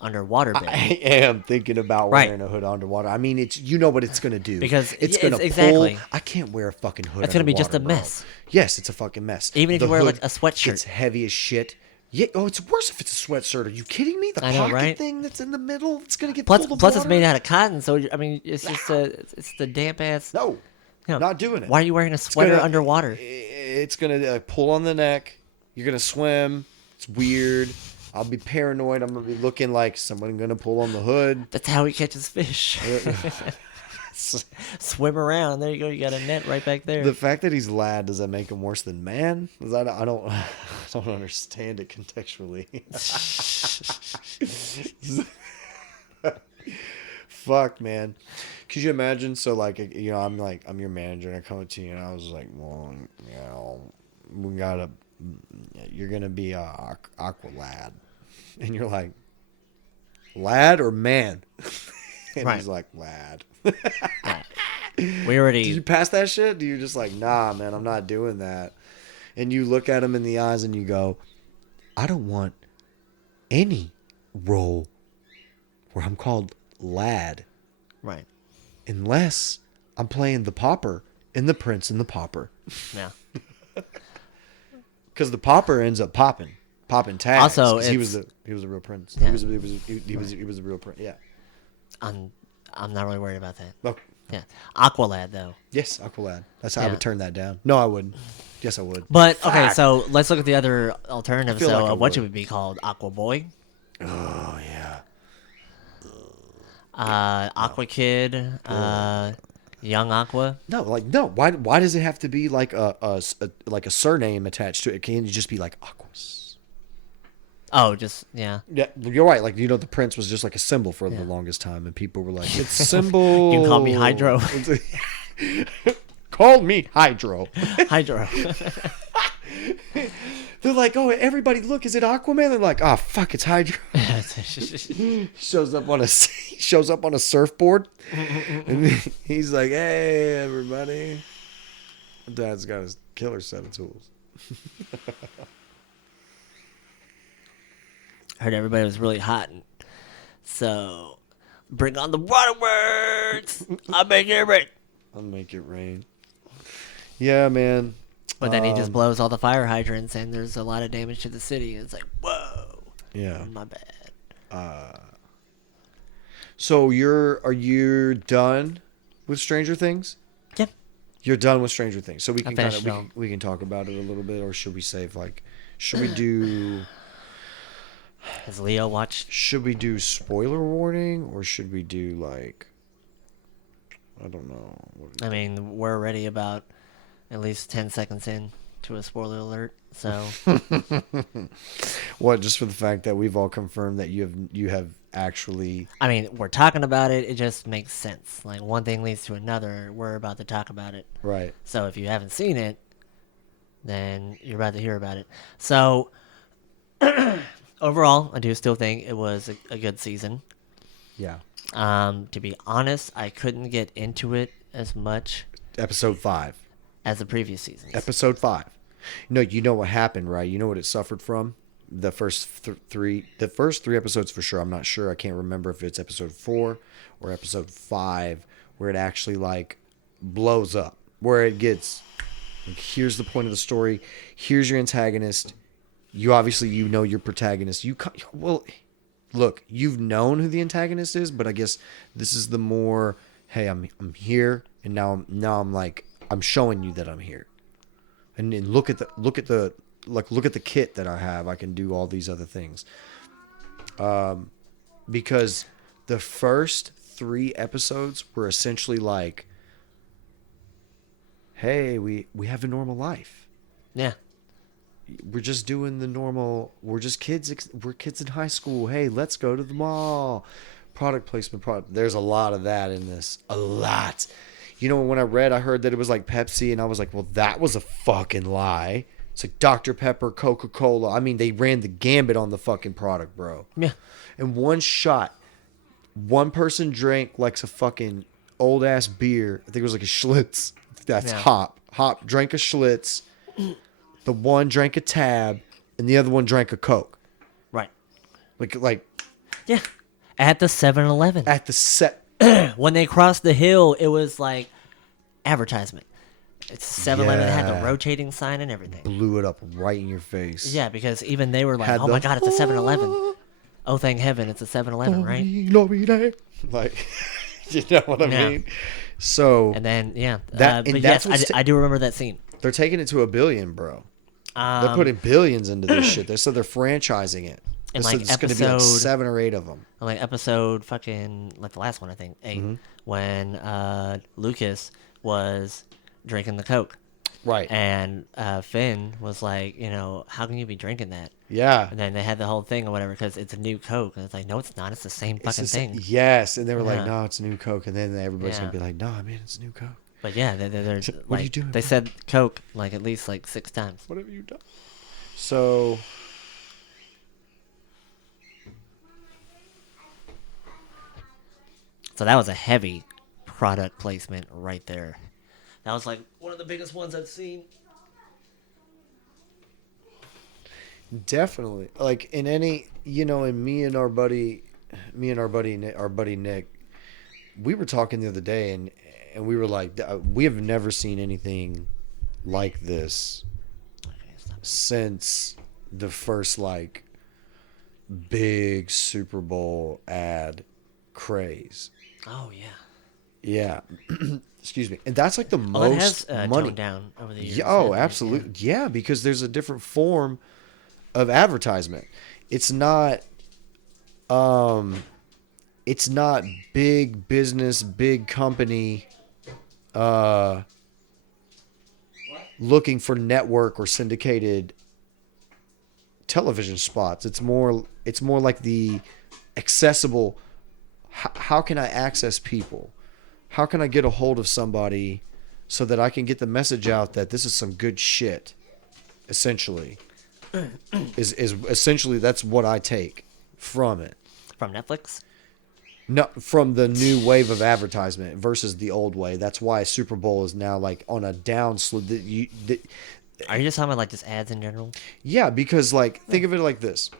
underwater bit? I am thinking about wearing a hood underwater. I mean, it's what it's going to do. Because it's going to pull. I can't wear a fucking hood. It's going to be just a mess. Yes, it's a fucking mess. Even if you wear like a sweatshirt. It's heavy as shit. Yeah. Oh, it's worse if it's a sweatshirt. Are you kidding me? The pocket thing that's in the middle, it's going to get full of water. Plus, it's made out of cotton. So I mean, it's just it's the damp ass. No, not doing it. Why are you wearing a sweater underwater? It's going to pull on the neck. You're going to swim. It's weird. I'll be paranoid. I'm going to be looking like someone going to pull on the hood. That's how he catches fish. Swim around. There you go. You got a net right back there. The fact that he's lad, does that make him worse than man? 'Cause I don't I don't understand it contextually. Fuck, man. Could you imagine? So like, you know, I'm your manager, and I come to you, and I was like, well, you know, you're gonna be a aqua lad, and you're like, lad or man? And Right. he's like, lad. Yeah. We already. Did you pass that shit? Do you just like, nah, man, I'm not doing that? And you look at him in the eyes and you go, I don't want any role where I'm called lad Right. unless I'm playing the pauper in The Prince and the Pauper. Yeah. Because the pauper ends up popping tags. Also, 'cause he was the real prince. Yeah. He was the real prince. Yeah. I'm not really worried about that. Oh, Yeah. Aqualad though. yes, Aqualad. That's how I Yeah. would turn that down. No, I wouldn't. Yes, I would. But okay, Fuck. so let's look at the other alternative. feel So like I what should would. we be called? Aqua Boy, Oh yeah. Aqua Kid, Young Aqua. No, like no. Why does it have to be like a surname attached to it? Can't it just be like Aquas? Oh, just yeah. Yeah, you're right. Like, you know, the prince was just like a symbol for the longest time, and people were like, "It's symbol." You can call me Hydro. Call me Hydro. Hydro. They're like, "Oh, everybody, look! Is it Aquaman?" They're like, "Oh, fuck, it's Hydro." shows up on a surfboard, and he's like, "Hey, everybody!" Dad's got his killer set of tools. Heard everybody was really hot, so bring on the waterworks. I'll make it rain. I'll make it rain. Yeah, man. But then he just blows all the fire hydrants, and there's a lot of damage to the city. And it's like, whoa, Yeah. my bad. So are you done with Stranger Things? Yeah. You're done with Stranger Things. So we can finished it all. we can talk about it a little bit, or should we save should we do Has Leo watched? spoiler warning, or should we do I don't know. I mean, we're already about at least 10 seconds in to a spoiler alert. So What, just for the fact that we've all confirmed that you have actually I mean, we're talking about it. It just makes sense. Like one thing leads to another. We're about to talk about it. right. So if you haven't seen it, then you're about to hear about it. So overall, I do still think it was a good season. Yeah. To be honest, I couldn't get into it as much Episode 5. as the previous seasons. Episode 5. No, you know what happened, right? You know what it suffered from? The first three episodes for sure. I'm not sure. I can't remember if it's episode 4 or episode 5 where it actually blows up. Where it gets, here's the point of the story. Here's your antagonist. You obviously, know your protagonist. Look, you've known who the antagonist is, but I guess this is the more, hey, I'm here, and now I'm showing you that I'm here. And look at the kit that I have. I can do all these other things. Because the first 3 episodes were essentially like, hey, we have a normal life. Yeah. We're just doing the normal. We're just kids. We're kids in high school. Hey, let's go to the mall. Product placement. There's a lot of that in this. A lot. You know, when I heard that it was like Pepsi, and I was like, well, that was a fucking lie. It's like Dr. Pepper, Coca-Cola. I mean, they ran the gambit on the fucking product, bro. Yeah. In one shot, one person drank like a fucking old ass beer. I think it was like a Schlitz. That's Yeah. Hop. Hop drank a Schlitz. The one drank a Tab, and the other one drank a Coke. Right. Like Yeah. At the 7-Eleven. at the set. When they crossed the hill, it was like advertisement. It's 7-Eleven had Yeah. the rotating sign and everything. Blew it up right in your face. Yeah, because even they were like, Had oh the- my God, it's a 7-Eleven. Oh, thank heaven, it's a 7-Eleven, right? Like, you know what I Yeah. mean? So And then, yeah. That- and but that's yes, what's I do remember that scene. they're taking it to $1 billion, bro. They're putting billions into this shit. They said they're franchising it. in So like it's going to be like episode 7 or 8 of them. like episode fucking like the last one I think 8 when Lucas was drinking the Coke. Right. And Finn was like, you know, how can you be drinking that? Yeah. And then they had the whole thing or whatever because it's a new Coke. And it's like, no, it's not. It's the same fucking thing. Yes. And they were like, Yeah. no, it's new Coke. And then everybody's Yeah. going to be like, no, man, it's new Coke. But yeah, they're What like, are you doing, they bro? said Coke like at least like 6 times. What have you done? So... So that was a heavy product placement right there. That was like one of the biggest ones I've seen. Definitely. Like in any, you know, and me and our buddy Nick, we were talking the other day and we were like, we have never seen anything like this since the first like big Super Bowl ad craze. Oh yeah. Yeah. Excuse me. And that's like the Well, it most has money. toned down over the years. Yeah, oh, hasn't it? absolutely. Yeah, because there's a different form of advertisement. It's not big business, big company looking for network or syndicated television spots. It's more like the accessible, how can I access people? How can I get a hold of somebody so that I can get the message out that this is some good shit? Essentially, is essentially that's what I take from it. From Netflix? No, from the new wave of advertisement versus the old way. That's why Super Bowl is now like on a down slope. Are you just talking about like just ads in general? Yeah, because like think of it like this: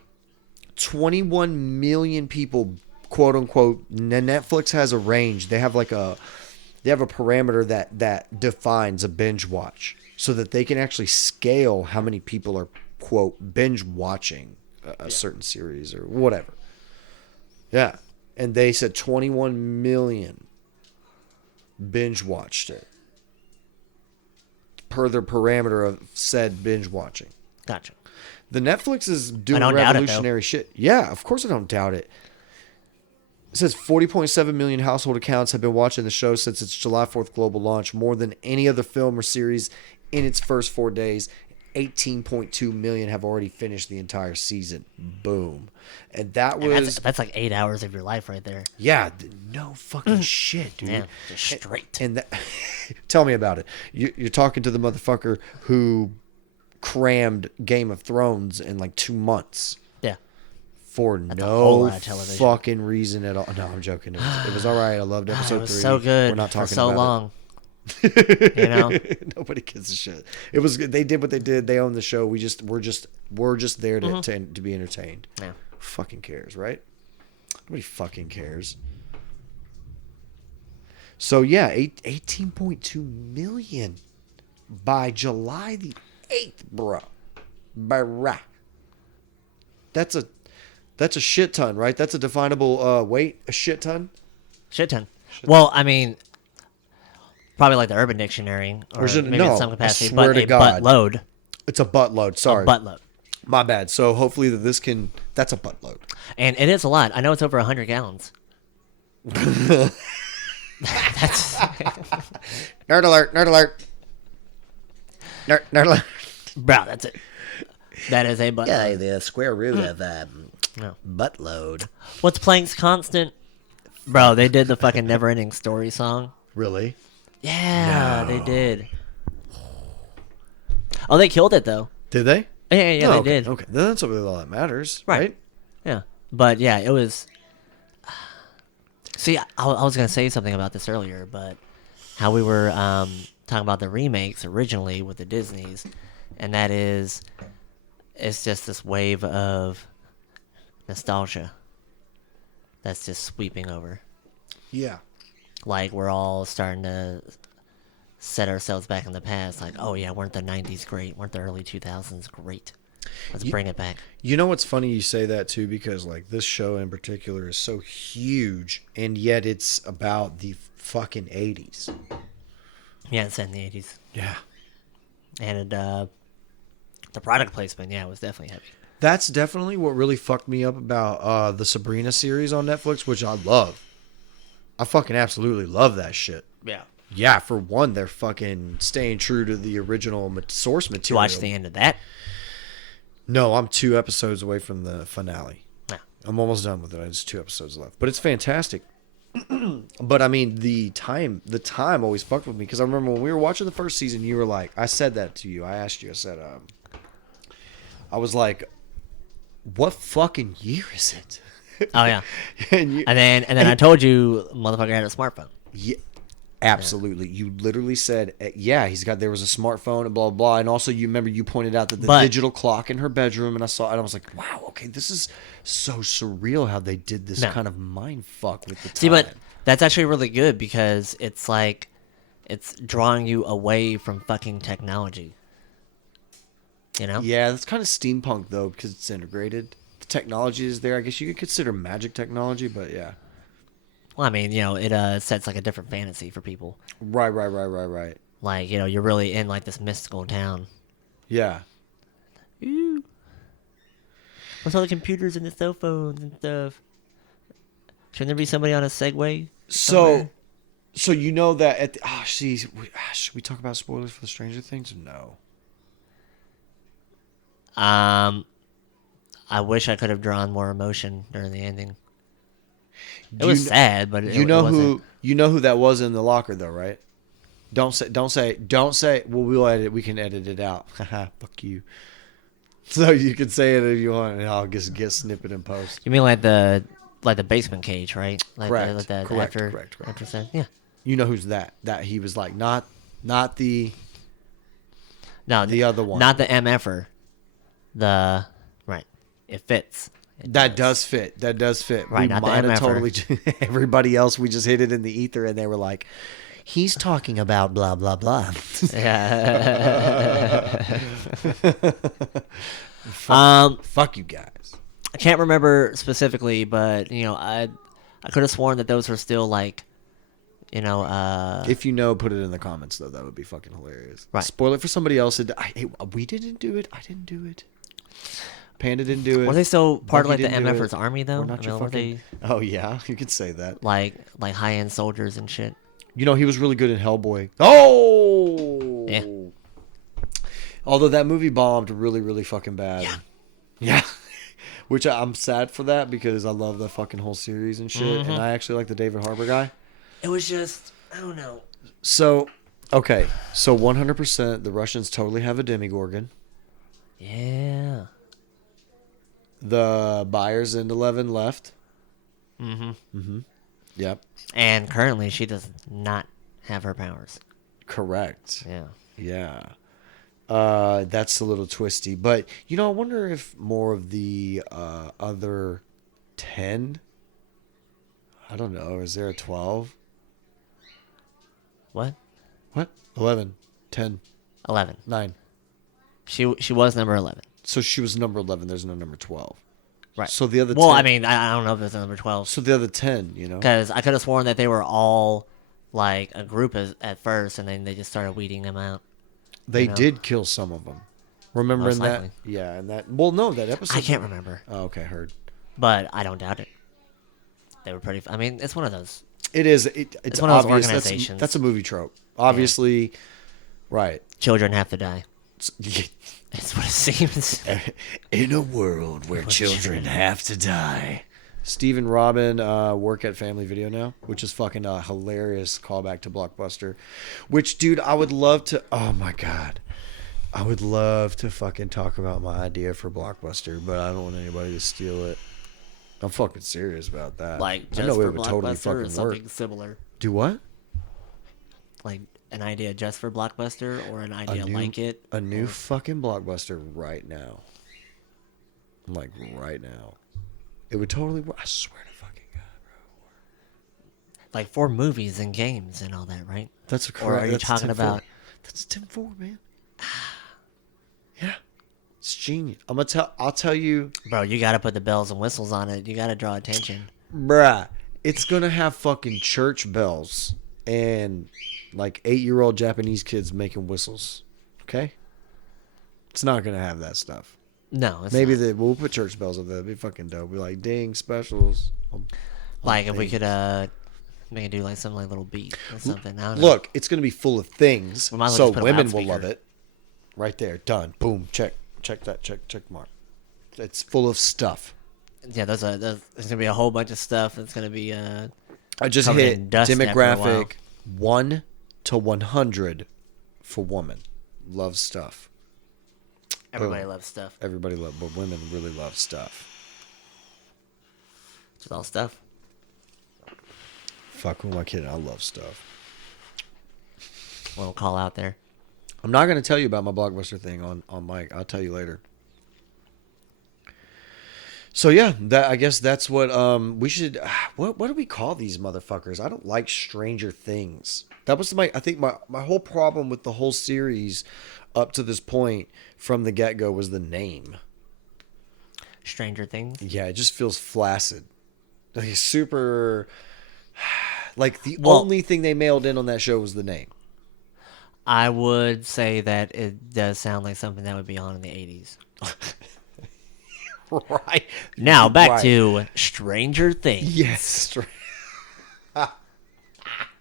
21 million people, quote unquote. Netflix has a range. They have a parameter that defines a binge watch, so that they can actually scale how many people are quote binge watching a certain series or whatever. Yeah, and they said 21 million binge watched it per the parameter of said binge watching. Gotcha. The Netflix is doing don't doubt it, revolutionary shit. Yeah, of course I don't doubt it. It says 40.7 million household accounts have been watching the show since its July 4th global launch, more than any other film or series in its first 4 days. 18.2 million have already finished the entire season. Boom. And that was... That's like 8 hours of your life right there. Yeah, no fucking shit, dude. Yeah, just straight. And that, tell me about it. You're talking to the motherfucker who crammed Game of Thrones in like 2 months. Yeah. For That's a whole no lot of television. fucking reason at all. No, I'm joking. It was all right. I loved episode 3. It was so good. We're not talking for so about long. it. You know? Nobody gives a shit. It was. They did what they did. They own the show. We're just there to be entertained. Yeah. Fucking cares, right? Nobody fucking cares. So yeah, 18.2 million by July the 8th, bruh. That's a shit ton, right? That's a definable weight, a shit ton. Shit ton. Well, I mean, probably like the Urban Dictionary, or it- maybe no, in some I capacity, swear but to a God. buttload. It's a buttload. Sorry, Buttload. my bad. So hopefully that's a buttload. And it is a lot. I know it's over 100 gallons. That's Nerd alert! Nerd alert! Nerd alert! bro. That's it. That is a buttload. Yeah, the square root of No. buttload. What's Planck's constant? Bro, they did the fucking Never-Ending Story song. Really? Yeah, they did. Oh, they killed it though. Did they? Yeah, Oh, they okay. did. Okay, then that's all that matters, right? Yeah, but yeah, it was. See, I was gonna say something about this earlier, but how we were talking about the remakes originally with the Disneys, and that is, it's just this wave of nostalgia that's just sweeping over. Yeah. Like we're all starting to set ourselves back in the past. Like, oh yeah, weren't the '90s great? Weren't the early 2000s great? Let's bring it back. You know what's funny you say that too, because like this show in particular is so huge, and yet it's about the fucking 80s. Yeah, it's set in the '80s, Yeah. and the product placement, yeah, was definitely heavy. That's definitely what really fucked me up about the Sabrina series on Netflix, which I love. I fucking absolutely love that shit. Yeah. Yeah, for one, they're fucking staying true to the original source To material. watch the end of that. No, I'm 2 episodes away from the finale. Yeah. I'm almost done with it. There's 2 episodes left, but it's fantastic. But I mean, the time always fucked with me because I remember when we were watching the first season, you were like, I said that to you. I asked you. I said, I was like, what fucking year is it? Oh yeah. and then I told you, motherfucker had a smartphone. Yeah, absolutely. Yeah. You literally said, yeah, there was a smartphone and blah, blah, blah. And also you remember you pointed out that the digital clock in her bedroom, and I saw it, and I was like, wow, okay, this is so surreal how they did this kind of mind fuck with the time. See, but that's actually really good because it's like, it's drawing you away from fucking technology. You know? Yeah, that's kind of steampunk, though, because it's integrated. The technology is there. I guess you could consider magic technology, but yeah. Well, I mean, it sets like a different fantasy for people. Right. Like, you're really in like this mystical town. Yeah. Ooh. What's all the computers and the cell phones and stuff? Shouldn't there be somebody on a Segway? So you know that at the, should we talk about spoilers for the Stranger Things? No. I wish I could have drawn more emotion during the ending. It was sad, but you know who that was in the locker though, right? Don't say. Well, we'll edit it. We can edit it out. Haha, fuck you. So you can say it if you want, and I'll just get snippet in post. You mean like the basement cage, right? Like correct. Correct. After said, yeah. You know who's that? That he was like not the other one, not the MFer. The right. It fits. That does fit. Right, We not the might have MFer. totally everybody else. We just hit it in the ether, and they were like, "He's talking about blah blah blah." Yeah. Fuck you guys. I can't remember specifically, but I could have sworn that those were still like, If you know, put it in the comments though. That would be fucking hilarious. Right. Spoil it for somebody else. We didn't do it. I didn't do it. Panda didn't do it. Were they still part of like the Bucky didn't do MFers army though? We're not your Were fucking... Oh yeah, you could say that. Like high end soldiers and shit. He was really good in Hellboy. Oh. Yeah. Although that movie bombed really, really fucking bad. Yeah. Which I'm sad for that because I love the fucking whole series and shit, Mm-hmm. and I actually like the David Harbour guy. It was just, I don't know. So, okay, so 100% the Russians totally have a Demigorgon. Yeah. The buyers in 11 left. Mm-hmm. Yep. And currently, she does not have her powers. Correct. Yeah. Yeah. That's a little twisty. But, I wonder if more of the other 10, I don't know, is there a 12? What? 11, 10, 11. 9. She was number 11. So she was number 11. There's no number 12. Right. So the other 10. Well, I mean, I don't know if there's a number 12. So the other 10, Because I could have sworn that they were all like a group at first, and then they just started weeding them out. They did kill some of them. Remember Most in that? likely. Yeah, and that. Well, no, that episode. I can't remember. Oh, okay, heard. But I don't doubt it. They were pretty. I mean, it's one of those. It is. It's one of those obvious. organizations. That's a movie trope. Obviously, right. Children have to die. That's what it seems. In a world where children have to die. Steve and Robin work at Family Video now, which is fucking a hilarious callback to Blockbuster. Which, dude, I would love to. Oh my god, I would love to fucking talk about my idea for Blockbuster, but I don't want anybody to steal it. I'm fucking serious about that. Like, just I know for it would totally Blockbuster or fucking something work. similar. Do what? Like an idea just for Blockbuster or an idea like it? A new fucking Blockbuster right now. Like right now. It would totally work. I swear to fucking God, bro. Like for movies and games and all that, right? That's a Or are you talking about? That's Tim Ford, man. Yeah, it's genius. I'll tell you, Bro, you gotta put the bells and whistles on it. You gotta draw attention. bruh. It's gonna have fucking church bells and like 8-year-old Japanese kids making whistles. Okay, it's not gonna have that stuff. No, it's Maybe not. we'll put church bells up there. That'd be fucking dope. Be like, ding, specials. Like if we things. could make it do like some like little beat or something. I don't know. Look, it's gonna be full of things, We might as well so just put a women will loudspeaker. love it. Right there, done. Boom, check that, check mark. It's full of stuff. Yeah, there's gonna be a whole bunch of stuff. It's gonna be I just covered hit in dust after a while. demographic 1 to 100 for woman. Love stuff. Everybody loves stuff. Everybody love, but women really love stuff. It's all stuff. Fuck, who am I kidding? I love stuff. Little call out there. I'm not gonna tell you about my Blockbuster thing on mic. I'll tell you later. So yeah, I guess that's what we should. What do we call these motherfuckers? I don't like Stranger Things. That was I think my whole problem with the whole series up to this point from the get go was the name. Stranger Things. Yeah, it just feels flaccid. Like super. Like the Well- only thing they mailed in on that show was the name. I would say that it does sound like something that would be on in the 80s. Right. Now back Right. to Stranger Things. Yes. Because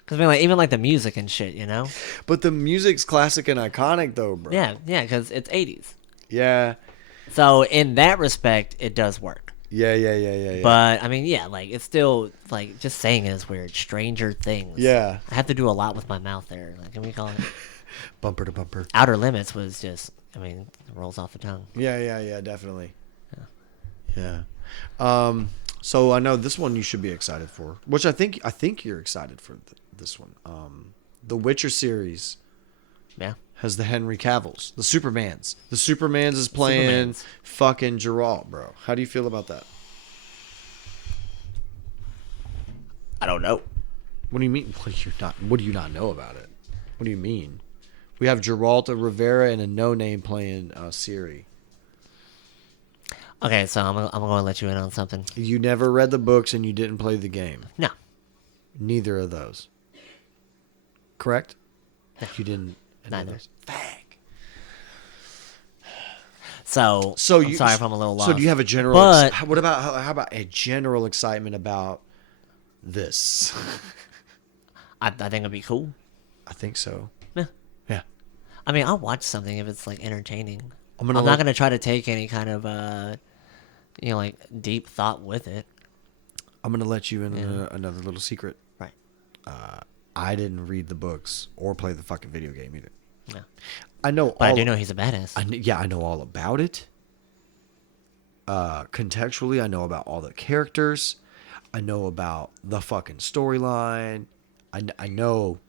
I mean, like even like the music and shit, you know. But the music's classic and iconic though, bro. Yeah, because it's 80s. Yeah. So in that respect, it does work. Yeah. But I mean, yeah, like it's still like just saying it is weird. Stranger Things. Yeah. I have to do a lot with my mouth there. Like, can we call it? Bumper to bumper. Outer Limits was just, I mean, it rolls off the tongue. Yeah, definitely. Yeah. So I know this one you should be excited for, which I think you're excited for this one. The Witcher series Yeah. has the Henry Cavills, the Supermans. The Supermans is playing Supermans. fucking Geralt, bro. How do you feel about that? I don't know. What do you mean? What do you not know about it? What do you mean? We have Geralt, a Rivera, and a no name playing Ciri. Okay, so I'm going to let you in on something. You never read the books and you didn't play the game. No. Neither of those. Correct? You didn't. Neither. Fag. So I'm sorry if I'm a little lost. So do you have a general? But What about how about a general excitement about this? I think it'd be cool. I think so. Yeah. Yeah. I mean, I'll watch something if it's like entertaining. I'm I'm not gonna try to take any kind of like deep thought with it. I'm gonna let you in another little secret. Right. I didn't read the books or play the fucking video game either. No. I know. But I do know he's a badass. I know all about it. Contextually, I know about all the characters. I know about the fucking storyline. I know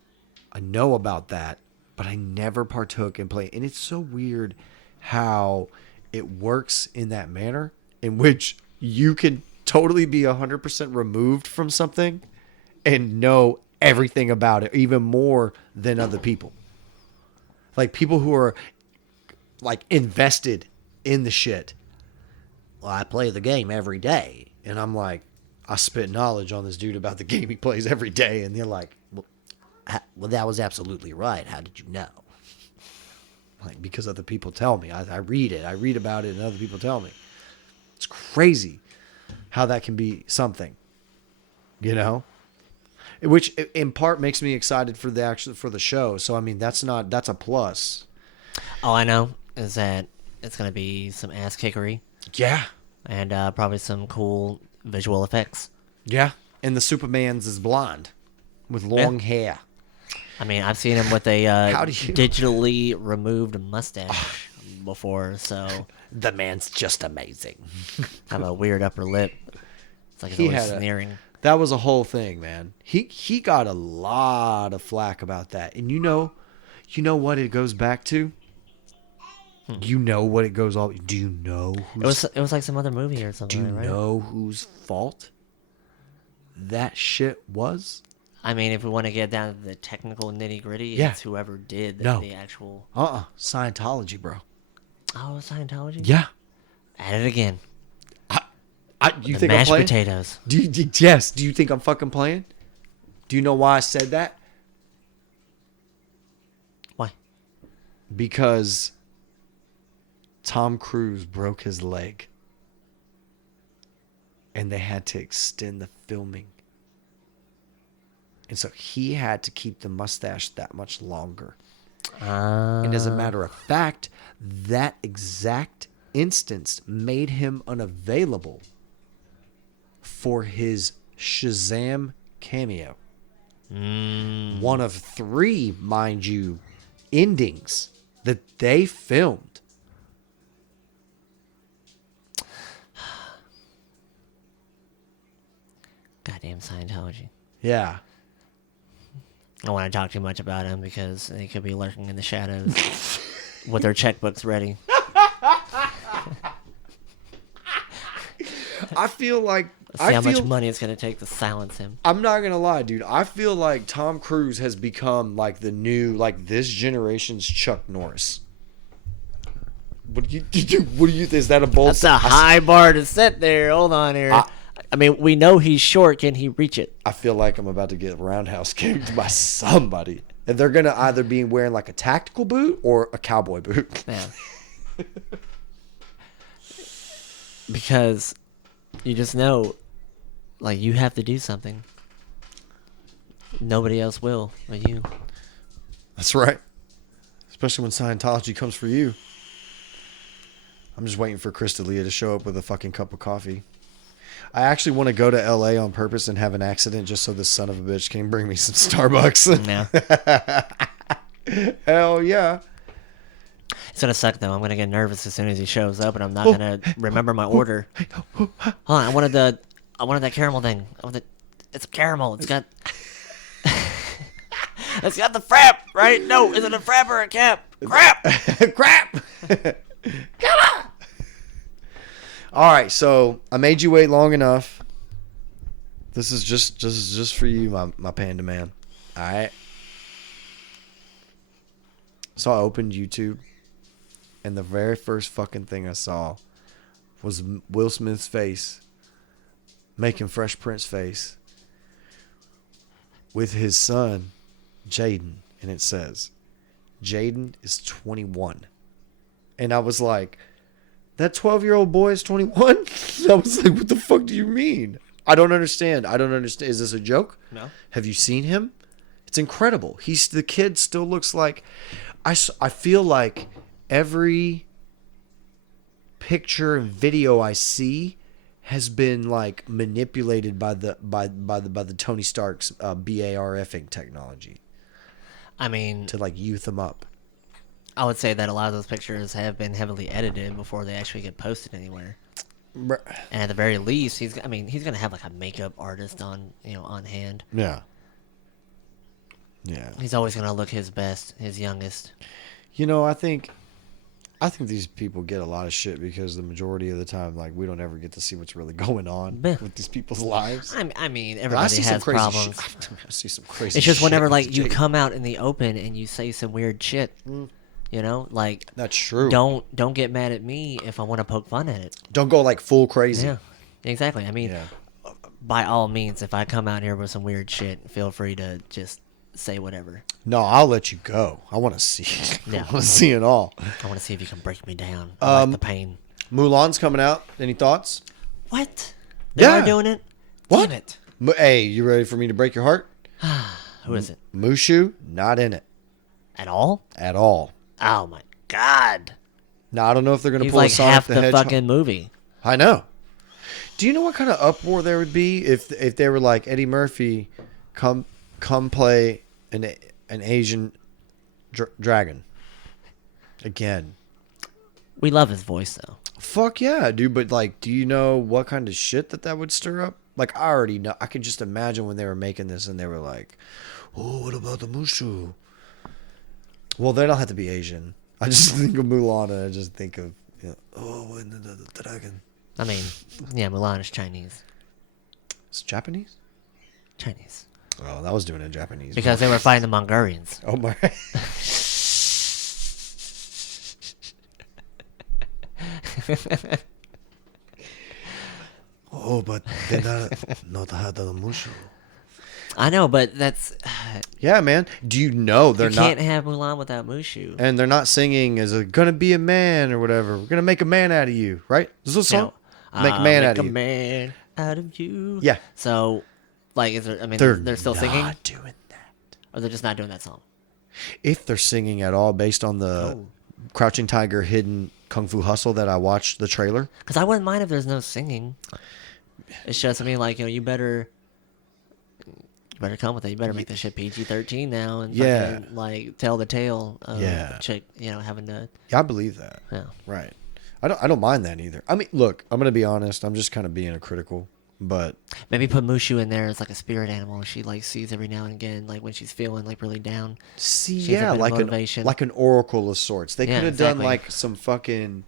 about that, but I never partook in play. And it's so weird how it works in that manner in which you can totally be 100% removed from something and know everything about it, even more than other people. Like people who are like invested in the shit. Well, I play the game every day. And I'm like, I spit knowledge on this dude about the game he plays every day. And they're like, well, that was absolutely right. How did you know? Like, because other people tell me. I read it. I read about it and other people tell me. It's crazy how that can be something, you know? Which in part makes me excited for the show. So, I mean, that's a plus. All I know is that it's gonna be some ass kickery Yeah. and probably some cool visual effects. Yeah. And the Superman's is blonde with long hair. I mean, I've seen him with a How do you- digitally removed mustache before, so The man's just amazing. have a weird upper lip. It's like He he's always had sneering. That was a whole thing, man. He got a lot of flack about that. And you know what it goes back to? You know what it goes all. Do you know It was like some other movie or do something, you right? know whose fault that shit was? I mean, if we want to get down to the technical nitty gritty, Yeah. it's whoever did No. the actual. Scientology, bro. Oh, Scientology. Yeah. At it again. You The think I'm mashed playing? potatoes. Yes. Do you think I'm fucking playing? Do you know why I said that? Why? Because Tom Cruise broke his leg. And they had to extend the filming. And so he had to keep the mustache that much longer. And as a matter of fact, that exact instance made him unavailable for his Shazam cameo. One of 3, mind you, endings that they filmed. Goddamn Scientology. Yeah. I don't want to talk too much about him because they could be lurking in the shadows with their checkbooks ready. I feel like See how much money it's going to take to silence him. I'm not gonna lie, dude. I feel like Tom Cruise has become like the new, like this generation's Chuck Norris. What do you? What do you? Is that a bold? That's a high bar to set there. Hold on here. I mean, we know he's short. Can he reach it? I feel like I'm about to get roundhouse kicked by somebody, and they're gonna either be wearing like a tactical boot or a cowboy boot. Yeah. Because you just know, like, you have to do something. Nobody else will but you. That's right. Especially when Scientology comes for you. I'm just waiting for Chris D'Elia to show up with a fucking cup of coffee. I actually want to go to LA on purpose and have an accident just so this son of a bitch can bring me some Starbucks. Yeah. Hell yeah. It's gonna suck though. I'm gonna get nervous as soon as he shows up, and I'm not gonna remember my order. Hold on, I wanted that caramel thing. It's caramel. It's got it's got the frap, right? No, is it a frap or a cap? Crap! Crap! Come on! All right, so I made you wait long enough. This is just for you, my panda man. All right. So I opened YouTube, and the very first fucking thing I saw was Will Smith's face making Fresh Prince face with his son, Jaden. And it says, Jaden is 21. And I was like, that 12-year-old boy is 21? I was like, what the fuck do you mean? I don't understand. Is this a joke? No. Have you seen him? It's incredible. The kid still looks like... I feel like every picture and video I see has been like manipulated by the Tony Stark's BARFing technology. I mean, to like youth them up. I would say that a lot of those pictures have been heavily edited before they actually get posted anywhere. And at the very least, he's gonna have like a makeup artist on hand. Yeah. Yeah. He's always gonna look his best, his youngest. I think these people get a lot of shit because the majority of the time, like, we don't ever get to see what's really going on with these people's lives. I mean, everybody has problems. I see some crazy. It's just shit whenever like you Jake. come out in the open and you say some weird shit. Like that's true. Don't get mad at me if I want to poke fun at it. Don't go like full crazy. Yeah, exactly. I mean, by all means, if I come out here with some weird shit, feel free to just say whatever. No, I'll let you go. I want to see it. Yeah. I want to see it all. I want to see if you can break me down. I like the pain. Mulan's coming out. Any thoughts? What? They Yeah. are doing it? What? Damn it. Hey, you ready for me to break your heart? Who is it? Mushu, not in it. At all? At all. Oh my god. Now, I don't know if they're going to He's pull like a Sonic half the the Hedgehog. fucking movie. I know. Do you know what kind of uproar there would be if they were like, Eddie Murphy, come play an Asian dragon again? We love his voice though. Fuck yeah, dude. But like, do you know what kind of shit that would stir up? Like, I already know. I could just imagine when they were making this and they were like, oh, what about the Mushu? Well, they don't have to be Asian. I just think of Mulan and I just think of, oh, and the dragon. I mean, yeah, Mulan is Chinese. It's Japanese? Chinese. Oh, that was doing it in Japanese. Because they were fighting the Mongolians. Oh my. Oh, but they not had the Mushu. I know, but that's that. Yeah, man. Do you know they're You not? can't have Mulan without Mushu. And they're not singing "Is it gonna be a man" or whatever. We're gonna make a man out of you, right? Is this a song? Make a man out of you. Man out of you. Yeah. So, like, is there? I mean, they're still singing, doing that. or they're just not doing that song. If they're singing at all, based on the Crouching Tiger, Hidden Kung Fu Hustle that I watched the trailer. Because I wouldn't mind if there's no singing. It's just, I mean, like, you better come with it. You better make this shit PG-13 now and fucking, like, tell the tale of a chick, having to. Yeah, I believe that. Yeah. Right. I don't mind that either. I mean, look, I'm gonna be honest. I'm just kind of being a critical, but Maybe put Mushu in there as like a spirit animal. She like sees every now and again, like when she's feeling like really down. see, like an oracle of sorts. They could have done like some like You can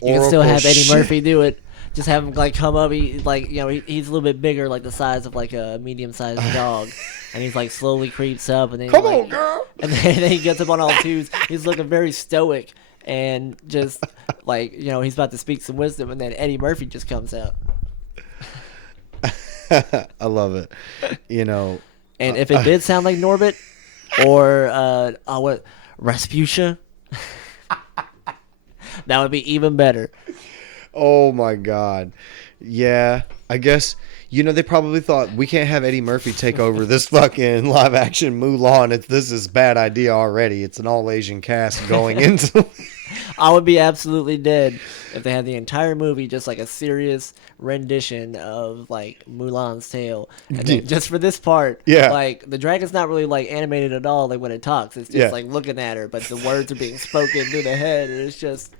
oracle still have Eddie shit. Murphy do it. Just have him like come up. He's a little bit bigger, like the size of like a medium-sized dog, and he's like slowly creeps up, and then Come on, girl. and then he gets up on all twos. He's looking very stoic, and just like he's about to speak some wisdom, and then Eddie Murphy just comes out. I love it. And if it did sound like Norbit or what Rasputia, that would be even better. Oh my God. Yeah, I guess they probably thought we can't have Eddie Murphy take over this fucking live action Mulan. This is a bad idea already. It's an all Asian cast going into. I would be absolutely dead if they had the entire movie just like a serious rendition of like Mulan's tale, and then just for this part, like the dragon's not really like animated at all. Like when it talks, it's just like looking at her, but the words are being spoken through the head, and it's just.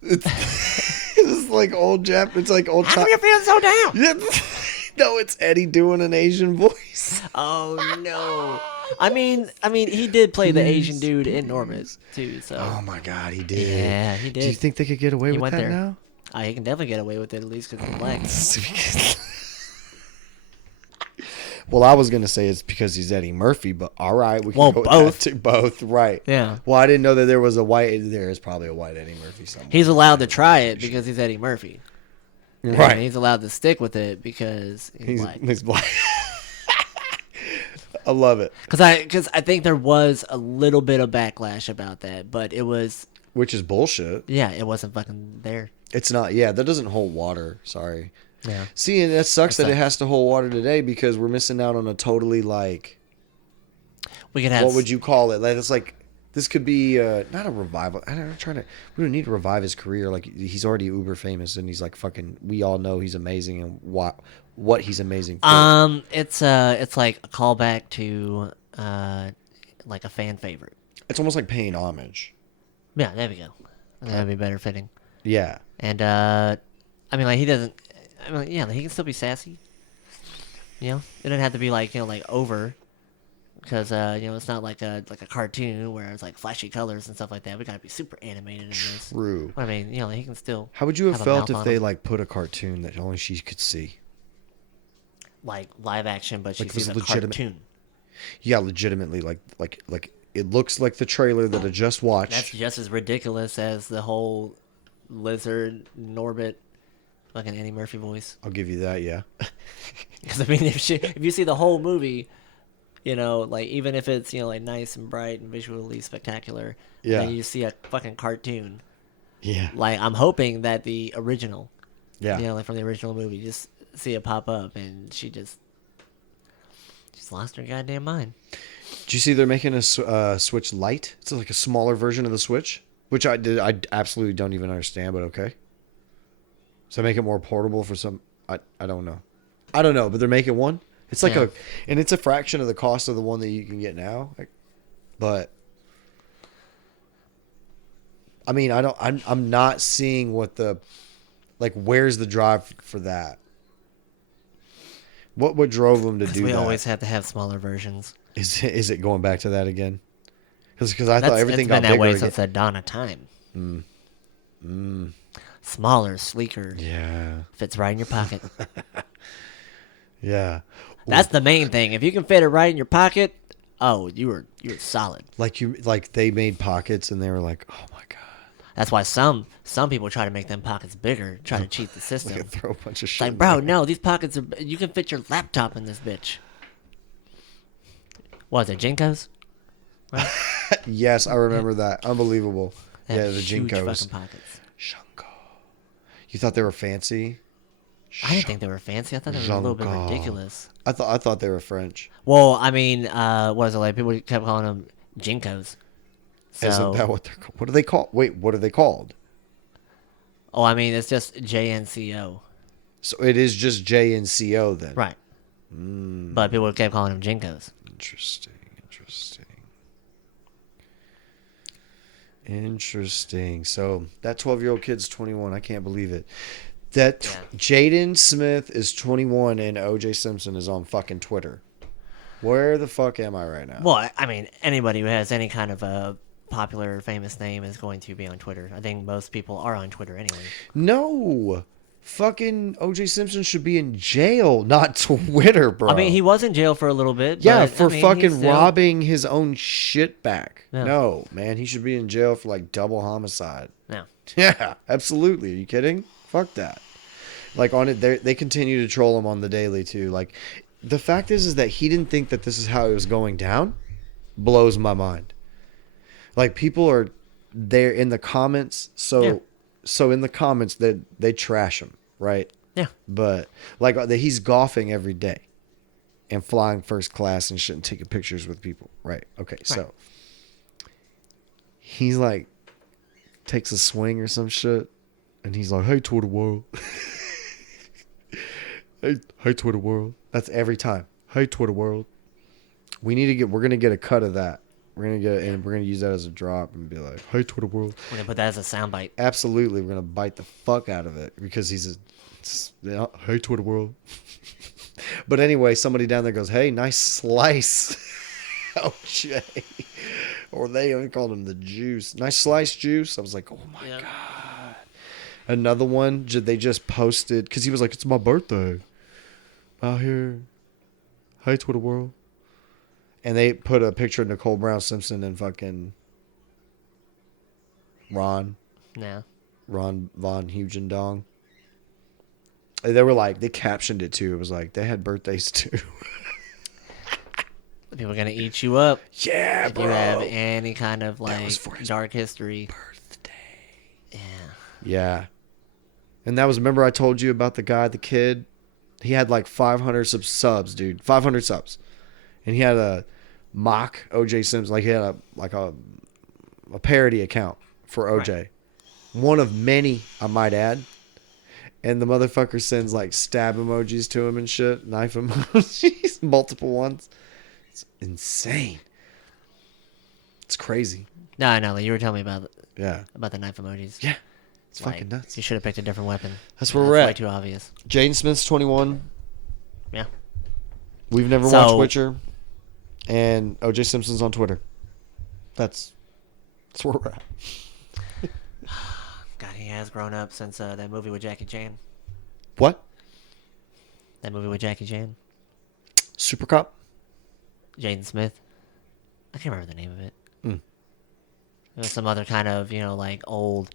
It's like old Jap. It's like old. How come you're feeling so down? Yeah. No, it's Eddie doing an Asian voice. Oh no. I mean, he did play the Asian dude in Norbit too. So. Oh my God, he did. Yeah, he did. Do you think they could get away with that there. now? He can definitely get away with it, at least because he's black. Well, I was gonna say it's because he's Eddie Murphy, but all right, we can go with both. that too. Both, right? Yeah. Well, I didn't know that there was a white. There is probably a white Eddie Murphy somewhere. He's allowed to try it because he's Eddie Murphy. Right. And he's allowed to stick with it because he's black. He's black. I love it. Because I think there was a little bit of backlash about that, but it was. Which is bullshit. Yeah, it wasn't fucking there. It's not. Yeah, that doesn't hold water. Sorry. Yeah. See, and that sucks that it has to hold water today because we're missing out on a totally like. We could have. What would you call it? Like it's like this could be not a revival. I'm trying to. We don't need to revive his career. Like he's already uber famous and he's like fucking. We all know he's amazing and what he's amazing for. It's like a callback to like a fan favorite. It's almost like paying homage. Yeah, there we go. That'd be better fitting. Yeah. And I mean, like he doesn't. I mean, yeah, he can still be sassy. It doesn't have to be like like over, because it's not like a cartoon where it's like flashy colors and stuff like that. We gotta be super animated in this. True. I mean, he can still. How would you have a felt mouth if on they him. like put a cartoon that only she could see? Like live action, but Like, she's it in was a cartoon. Yeah, legitimately, like it looks like the trailer that I just watched. That's just as ridiculous as the whole lizard Norbit, fucking Eddie Murphy voice. I'll give you that. Yeah. Because I mean, if you see the whole movie, like even if it's like nice and bright and visually spectacular, Yeah. and then you see a fucking cartoon. Yeah. Like I'm hoping that the original, Yeah. like from the original movie, just see it pop up and she just lost her goddamn mind. Do you see they're making a Switch Lite? It's like a smaller version of the Switch, which I absolutely don't even understand, but okay. So make it more portable for some. I don't know. I don't know, but they're making one. It's like and it's a fraction of the cost of the one that you can get now. But I mean, I'm not seeing what the where's the drive for that? What drove them to do that? We always have to have smaller versions. Is it going back to that again? Because I thought everything it's got been that bigger way again. since the dawn of time. Smaller, sleeker. Yeah. Fits right in your pocket. Yeah. That's the main thing. If you can fit it right in your pocket, you're solid. Like they made pockets and they were like, oh my god. That's why some people try to make them pockets bigger, try to cheat the system. Like throw a bunch of shit. Like, bro, no, these pockets are. You can fit your laptop in this bitch. Was it Jinkos? Right? Yes, I remember that. Unbelievable. They Yeah, have the huge Jinkos. fucking pockets. Junko. You thought they were fancy? I didn't think they were fancy. I thought they were a little bit Junko. ridiculous. I thought they were French. Well, I mean, what was it like? People kept calling them Jinkos. Isn't that what they're called? What are they called? Wait, what are they called? Oh, I mean, it's just JNCO. So it is just JNCO then. Right. But people kept calling them Jinkos. Interesting. So that 12-year-old kid's 21. I can't believe it. Jaden Smith is 21 and O.J. Simpson is on fucking Twitter. Where the fuck am I right now? Well, I mean, anybody who has any kind of a popular, famous name is going to be on Twitter. I think most people are on Twitter anyway. No. Fucking O.J. Simpson should be in jail, not Twitter, bro. I mean, he was in jail for a little bit. Yeah, but, for I mean, fucking still... robbing his own shit back. Yeah. No, man, he should be in jail for like double homicide. Yeah. Yeah, absolutely. Are you kidding? Fuck that. Like on it, they continue to troll him on the daily too. Like the fact is that he didn't think that this is how it was going down. Blows my mind. Like people are there in the comments, so in the comments they trash him, right? Yeah. But like he's golfing every day, and flying first class and shit, and taking pictures with people, right? Okay, Right. so he's like takes a swing or some shit, and he's like, "Hey, Twitter world." Hey, Twitter world. That's every time. Hey, Twitter world. We're gonna get a cut of that. We're gonna use that as a drop and be like, "Hey, Twitter world." We're gonna put that as a soundbite. Absolutely, we're gonna bite the fuck out of it because hey, Twitter world. But anyway, somebody down there goes, "Hey, nice slice." Oh, Jay. Or they even called him the juice. Nice slice, juice. I was like, oh my God. Another one, they just posted, because he was like, it's my birthday. Out here. Hey, Twitter world. And they put a picture of Nicole Brown Simpson and fucking Ron Von Hugendong. They were like, they captioned it too. It was like, they had birthdays too. People are gonna eat you up. Yeah, if bro. you have any kind of like for his dark history. Birthday. Yeah. And that was, remember I told you about the kid? He had like 500 subs, dude. 500 subs. And he had a mock O.J. Simpson. Like he had a parody account for O.J. Right. One of many, I might add. And the motherfucker sends like stab emojis to him and shit. Knife emojis. Multiple ones. It's insane. It's crazy. No, I know. You were telling me about the knife emojis. Yeah. It's fucking nuts. You should have picked a different weapon. That's where we're at. Way too obvious. Jaden Smith's 21. Yeah. We've never watched Witcher. And O.J. Simpson's on Twitter. That's where we're at. God, he has grown up since that movie with Jackie Chan. What? That movie with Jackie Chan. Super Cop? Jaden Smith. I can't remember the name of it. Mm. It was some other kind of, like old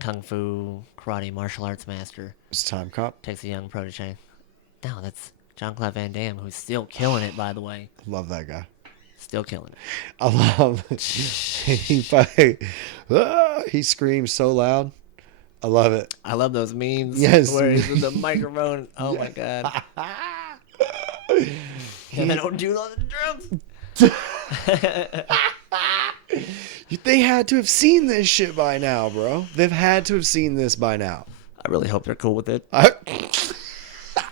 kung fu, karate, martial arts master. It's Time Cop. Takes a young protege. No, that's Jean-Claude Van Damme, who's still killing it, by the way. Love that guy. Still killing it. I love it. He screams so loud. I love it. I love those memes. Yes. Where he's with the microphone. Oh, my God. And they don't do all the drums. They had to have seen this shit by now, bro. They've had to have seen this by now. I really hope they're cool with it.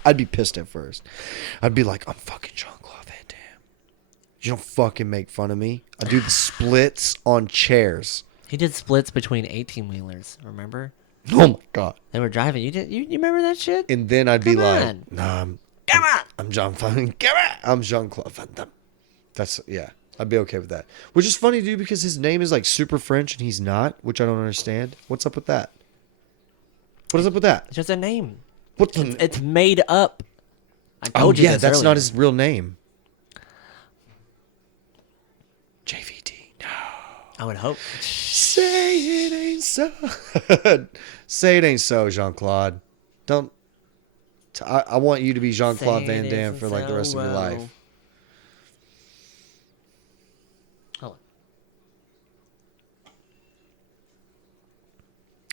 I'd be pissed at first. I'd be like, I'm fucking Jean-Claude Van Damme. You don't fucking make fun of me. I do the splits on chairs. He did splits between 18-wheelers, remember? Oh, my God. They were driving. You remember that shit? And then I'd be like, on. nah, I'm Jean-Claude Van Damme. That's, yeah. I'd be okay with that. Which is funny, dude, because his name is like super French and he's not, which I don't understand. What's up with that? What is up with that? It's just a name. What? It's made up. I told you this that's earlier. not his real name. JVD. No. I would hope. Say it ain't so. Say it ain't so, Jean-Claude. Don't. I want you to be Jean-Claude Van Damme for like the rest of your life.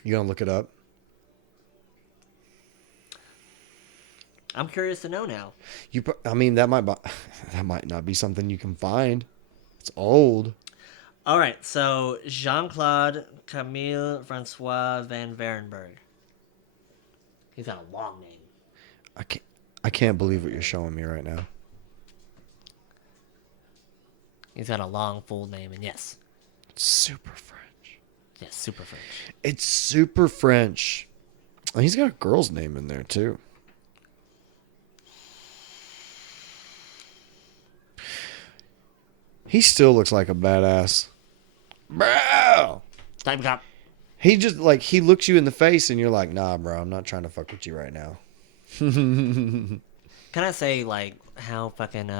You gonna look it up? I'm curious to know now. I mean, that might not be something you can find. It's old. All right, so Jean-Claude Camille Francois van Varenberg. He's got a long name. I can't believe what you're showing me right now. He's got a long full name, and yes. It's super French. Yes, super French. It's super French. And he's got a girl's name in there, too. He still looks like a badass. Bro! Time cop. He just, like, he looks you in the face and you're like, nah, bro, I'm not trying to fuck with you right now. Can I say, like, how fucking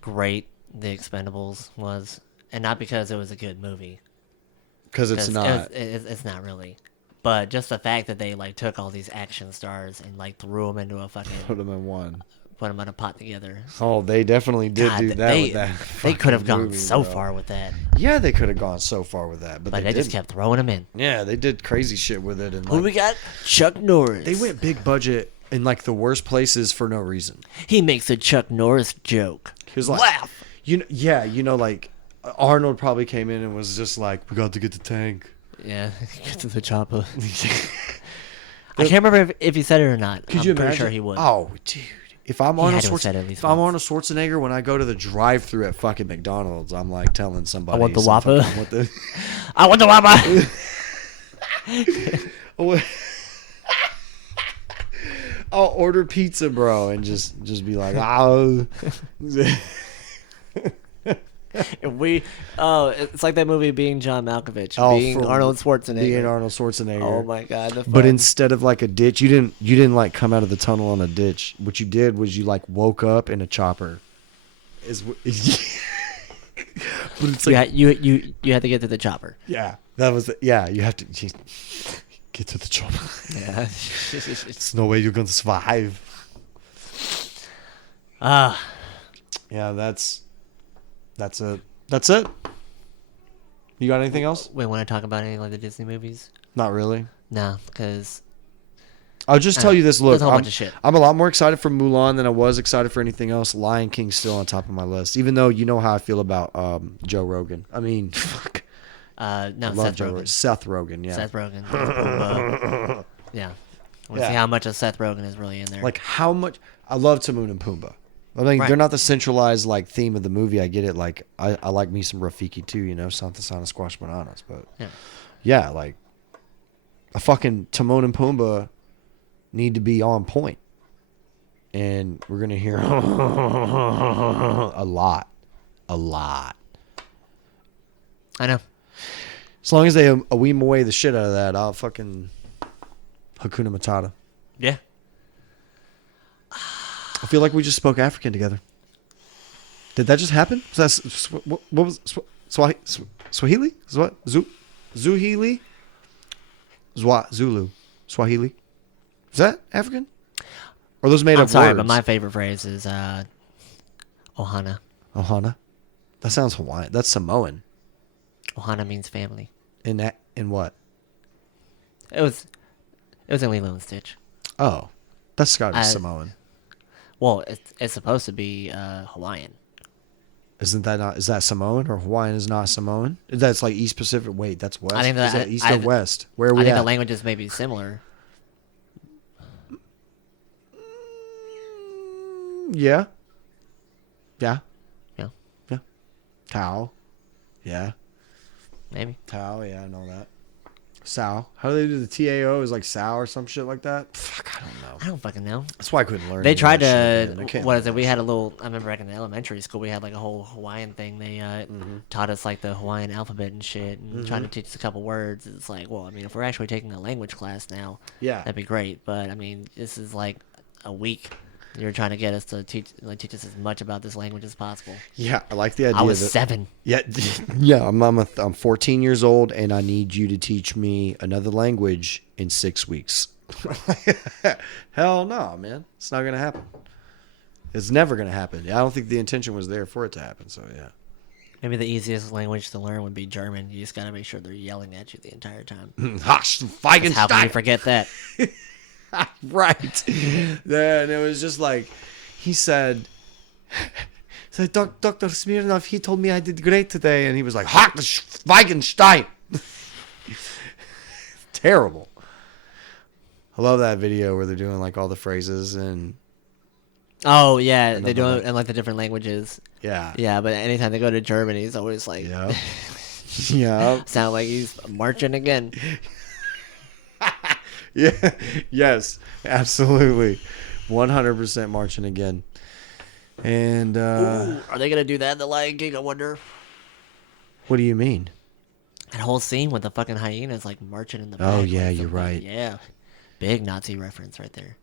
great The Expendables was? And not because it was a good movie. Because it's not. It's not really. But just the fact that they, like, took all these action stars and, like, threw them into a fucking... Put them in one. Put them in a pot together. Oh, they definitely did God, do that with that. They could have gone movie, so bro. far with that. Yeah, they could have gone so far with that. But They just kept throwing them in. Yeah, they did crazy shit with it. And Who we got? Chuck Norris. they went big budget in, like, the worst places for no reason. He makes a Chuck Norris joke. He was like, Laugh. Like, Arnold probably came in and was just like, we got to get the tank. Yeah, get to the chopper. I can't remember if he said it or not. Could I'm you pretty imagine? sure he would. Oh, dude. If I'm He Arnold had to have said it at least Schwarzenegger, when I go to the drive-thru at fucking McDonald's, I'm like telling somebody, I want the some Whopper. fucking- I want the Whopper. I'll order pizza, bro, and just be like, oh. It's like that movie Being John Malkovich, Oh, being for Arnold Schwarzenegger. Being Arnold Schwarzenegger. Oh my god! But instead of like a ditch, you didn't like come out of the tunnel on a ditch. What you did was you like woke up in a chopper. But it's like you had to get to the chopper. yeah, that was yeah. You have to get to the chopper. Yeah. There's no way you're gonna survive. Ah, Yeah, that's it. That's it. You got anything else? we want to talk about any like the Disney movies? Not really. No, because I'll just tell you this. Look, there's a whole bunch of shit. I'm a lot more excited for Mulan than I was excited for anything else. Lion King's still on top of my list, even though you know how I feel about Joe Rogan. I mean, fuck. no, I love Seth Joe Rogen. Seth Rogen, yeah. Seth Rogen. Pumbaa. Yeah. I want to see how much of Seth Rogen is really in there. Like how much I love Timon and Pumbaa. I mean, Right. they're not the centralized like theme of the movie. I get it. Like I like me some Rafiki too. You know, Santa Sana Squash Bananas. But yeah, like a fucking Timon and Pumbaa need to be on point, and we're gonna hear a lot. I know. As long as they weem away the shit out of that, I'll fucking Hakuna Matata. Yeah. I feel like we just spoke African together. Did that just happen? Was that what was Swahili? What? Zuhili? Zulu? Swahili? Is that African? Or are those made I'm up sorry, words? but my favorite phrase is Ohana. Ohana? That sounds Hawaiian. That's Samoan. Ohana means family. In what? It was in Lilo and Stitch. Oh, that's got to be Samoan. Well, it's supposed to be Hawaiian. Isn't that not? Is that Samoan or Hawaiian is not Samoan? That's like East Pacific. Wait, that's West. I think Is that- that East I- or West? Where are we I think at? the languages may be similar. Yeah. Yeah. Yeah, Yeah. Tao. Yeah. maybe. Tao. Yeah, I know that. Sao. How do they do the TAO? Is like Sao or some shit like that? Fuck, I don't know. I don't fucking know. That's why I couldn't learn. They any of tried that shit, man. I to. can't What is learn it? We that had a shit. little. I remember back in elementary school, we had like a whole Hawaiian thing. They taught us like the Hawaiian alphabet and shit, and trying to teach us a couple words. It's like, well, I mean, if we're actually taking a language class now, Yeah. that'd be great. But I mean, this is like a week. You're trying to get us to teach us as much about this language as possible. Yeah, I like the idea. I was that, 7. Yeah, yeah. I'm 14 years old, and I need you to teach me another language in 6 weeks. Hell no, man. It's not gonna happen. It's never gonna happen. I don't think the intention was there for it to happen. So yeah. Maybe the easiest language to learn would be German. You just gotta make sure they're yelling at you the entire time. Hast 'Cause how can you Feigenstein. forget that? Right. Then it was just like, he said, Dr. Smirnov, he told me I did great today. And he was like, Hast Feigenstein. Terrible. I love that video where they're doing like all the phrases and Oh yeah, they do Another it in like the different languages. yeah. Yeah, but anytime they go to Germany, he's always like, Yeah. Yeah. sound like he's marching again. Yeah. Yes. Absolutely. 100% marching again. And Ooh, are they gonna do that in the Lion King? I wonder. what do you mean? That whole scene with the fucking hyenas like marching in the back. Oh, like, yeah, you're something- right. Yeah, big Nazi reference right there.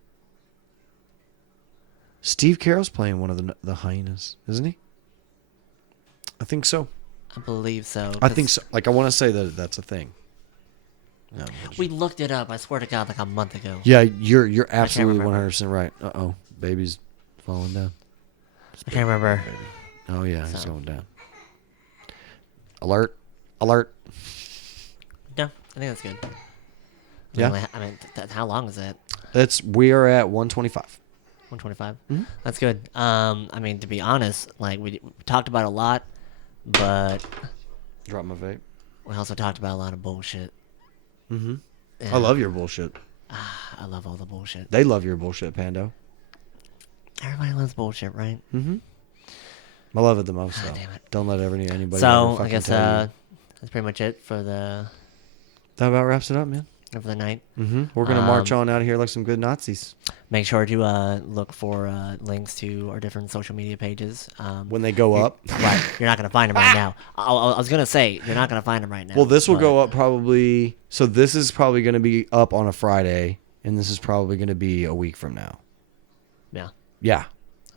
Steve Carell's playing one of the hyenas, isn't he? I think so. I believe so. I think so. Like, I want to say that that's a thing. No, We looked it up. I swear to God, like a month ago. yeah, you're absolutely remember. 100% right. Uh-oh. Baby's falling down. I can't remember. Oh, yeah, he's So. going down. Alert. Alert. No, I think that's good. Yeah. I mean, how long is that? We are at 125. 125. Mhm. That's good. I mean, to be honest, like we talked about a lot, but Drop my vape. we also talked about a lot of bullshit. Mm-hmm. Yeah. I love your bullshit. I love all the bullshit. They love your bullshit, Pando. Everybody loves bullshit, right? Mm-hmm. I love it the most, though. damn it. Don't let anybody ever So I fucking guess tell you. that's pretty much it for the That about wraps it up, man. night. Mm-hmm. We're going to march Um, on out of here like some good Nazis. Make sure to look for links to our different social media pages. When they go up. Right, you're not gonna find them right now. I was gonna say you're not gonna find them right now. Well, this will but- go up probably. So this is probably going to be up on a Friday, and this is probably going to be a week from now. Yeah. Yeah.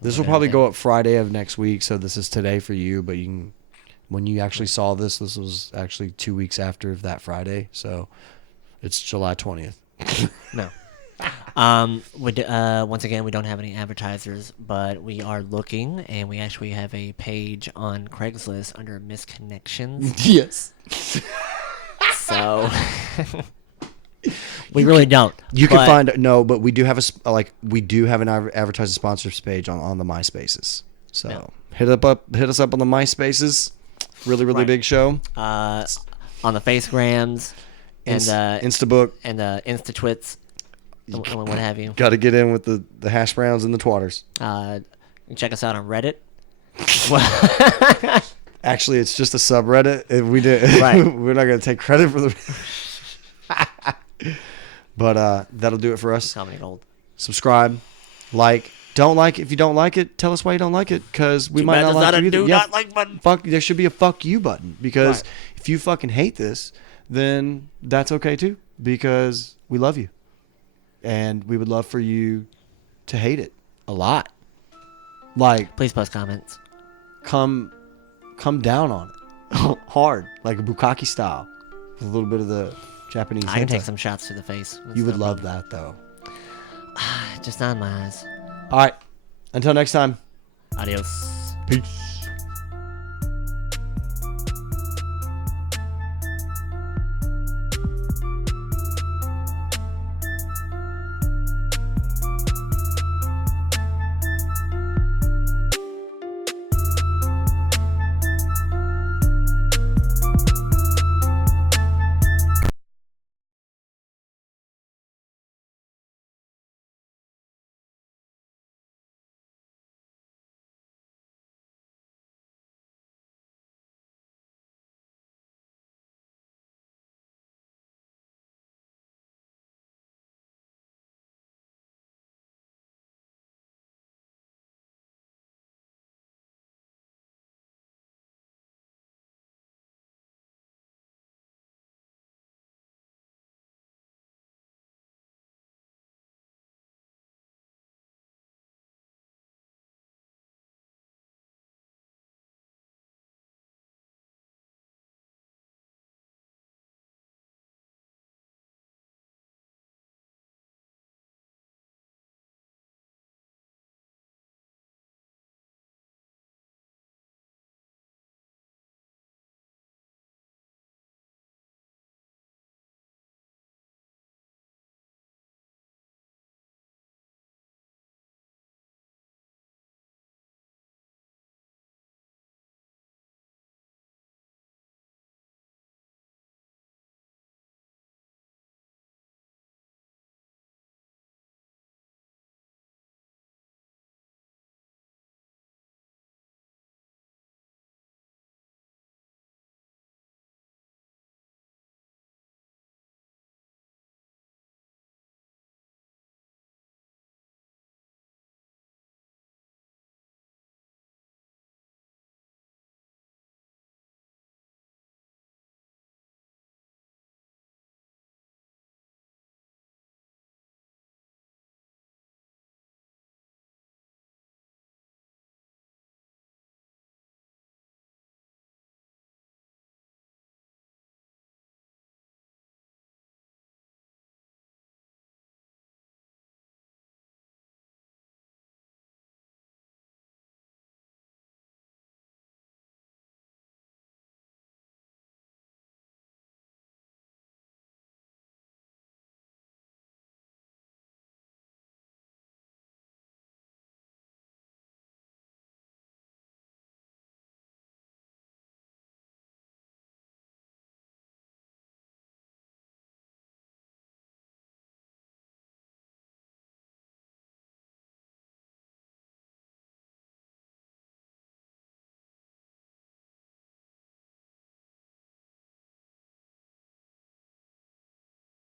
This will Okay, probably okay. go up Friday of next week. So this is today for you, but you can, when you actually saw this was actually 2 weeks after that Friday. So it's July 20th. No. Once again, we don't have any advertisers, but we are looking, and we actually have a page on Craigslist under Misconnections. Yes. So we really don't. You can but- find but we do have we do have an advertising sponsors page on the MySpaces. So Yeah. hit us up on the MySpaces. Really Right. big show. on the Facegrams and Instabook. and Insta Twits, and what have you. Got to get in with the hash browns and the twatters. You can check us out on Reddit. Actually, it's just a subreddit. If we did, Right. we're not gonna take credit for the. But that'll do it for us. Comedy Gold. Subscribe, like, don't like. If you don't like it, tell us why you don't like it, because we might not like it either. do Yeah, not like button. fuck. There should be a fuck you button, because Right. if you fucking hate this, then that's okay too, because we love you, and we would love for you to hate it a lot. Like, Please post comments. come down on it hard, like a bukkake style, with a little bit of the Japanese. I can take hentai. some shots to the face. That's You would no love problem. that, though. Just on my eyes. All right, until next time. Adios. Peace.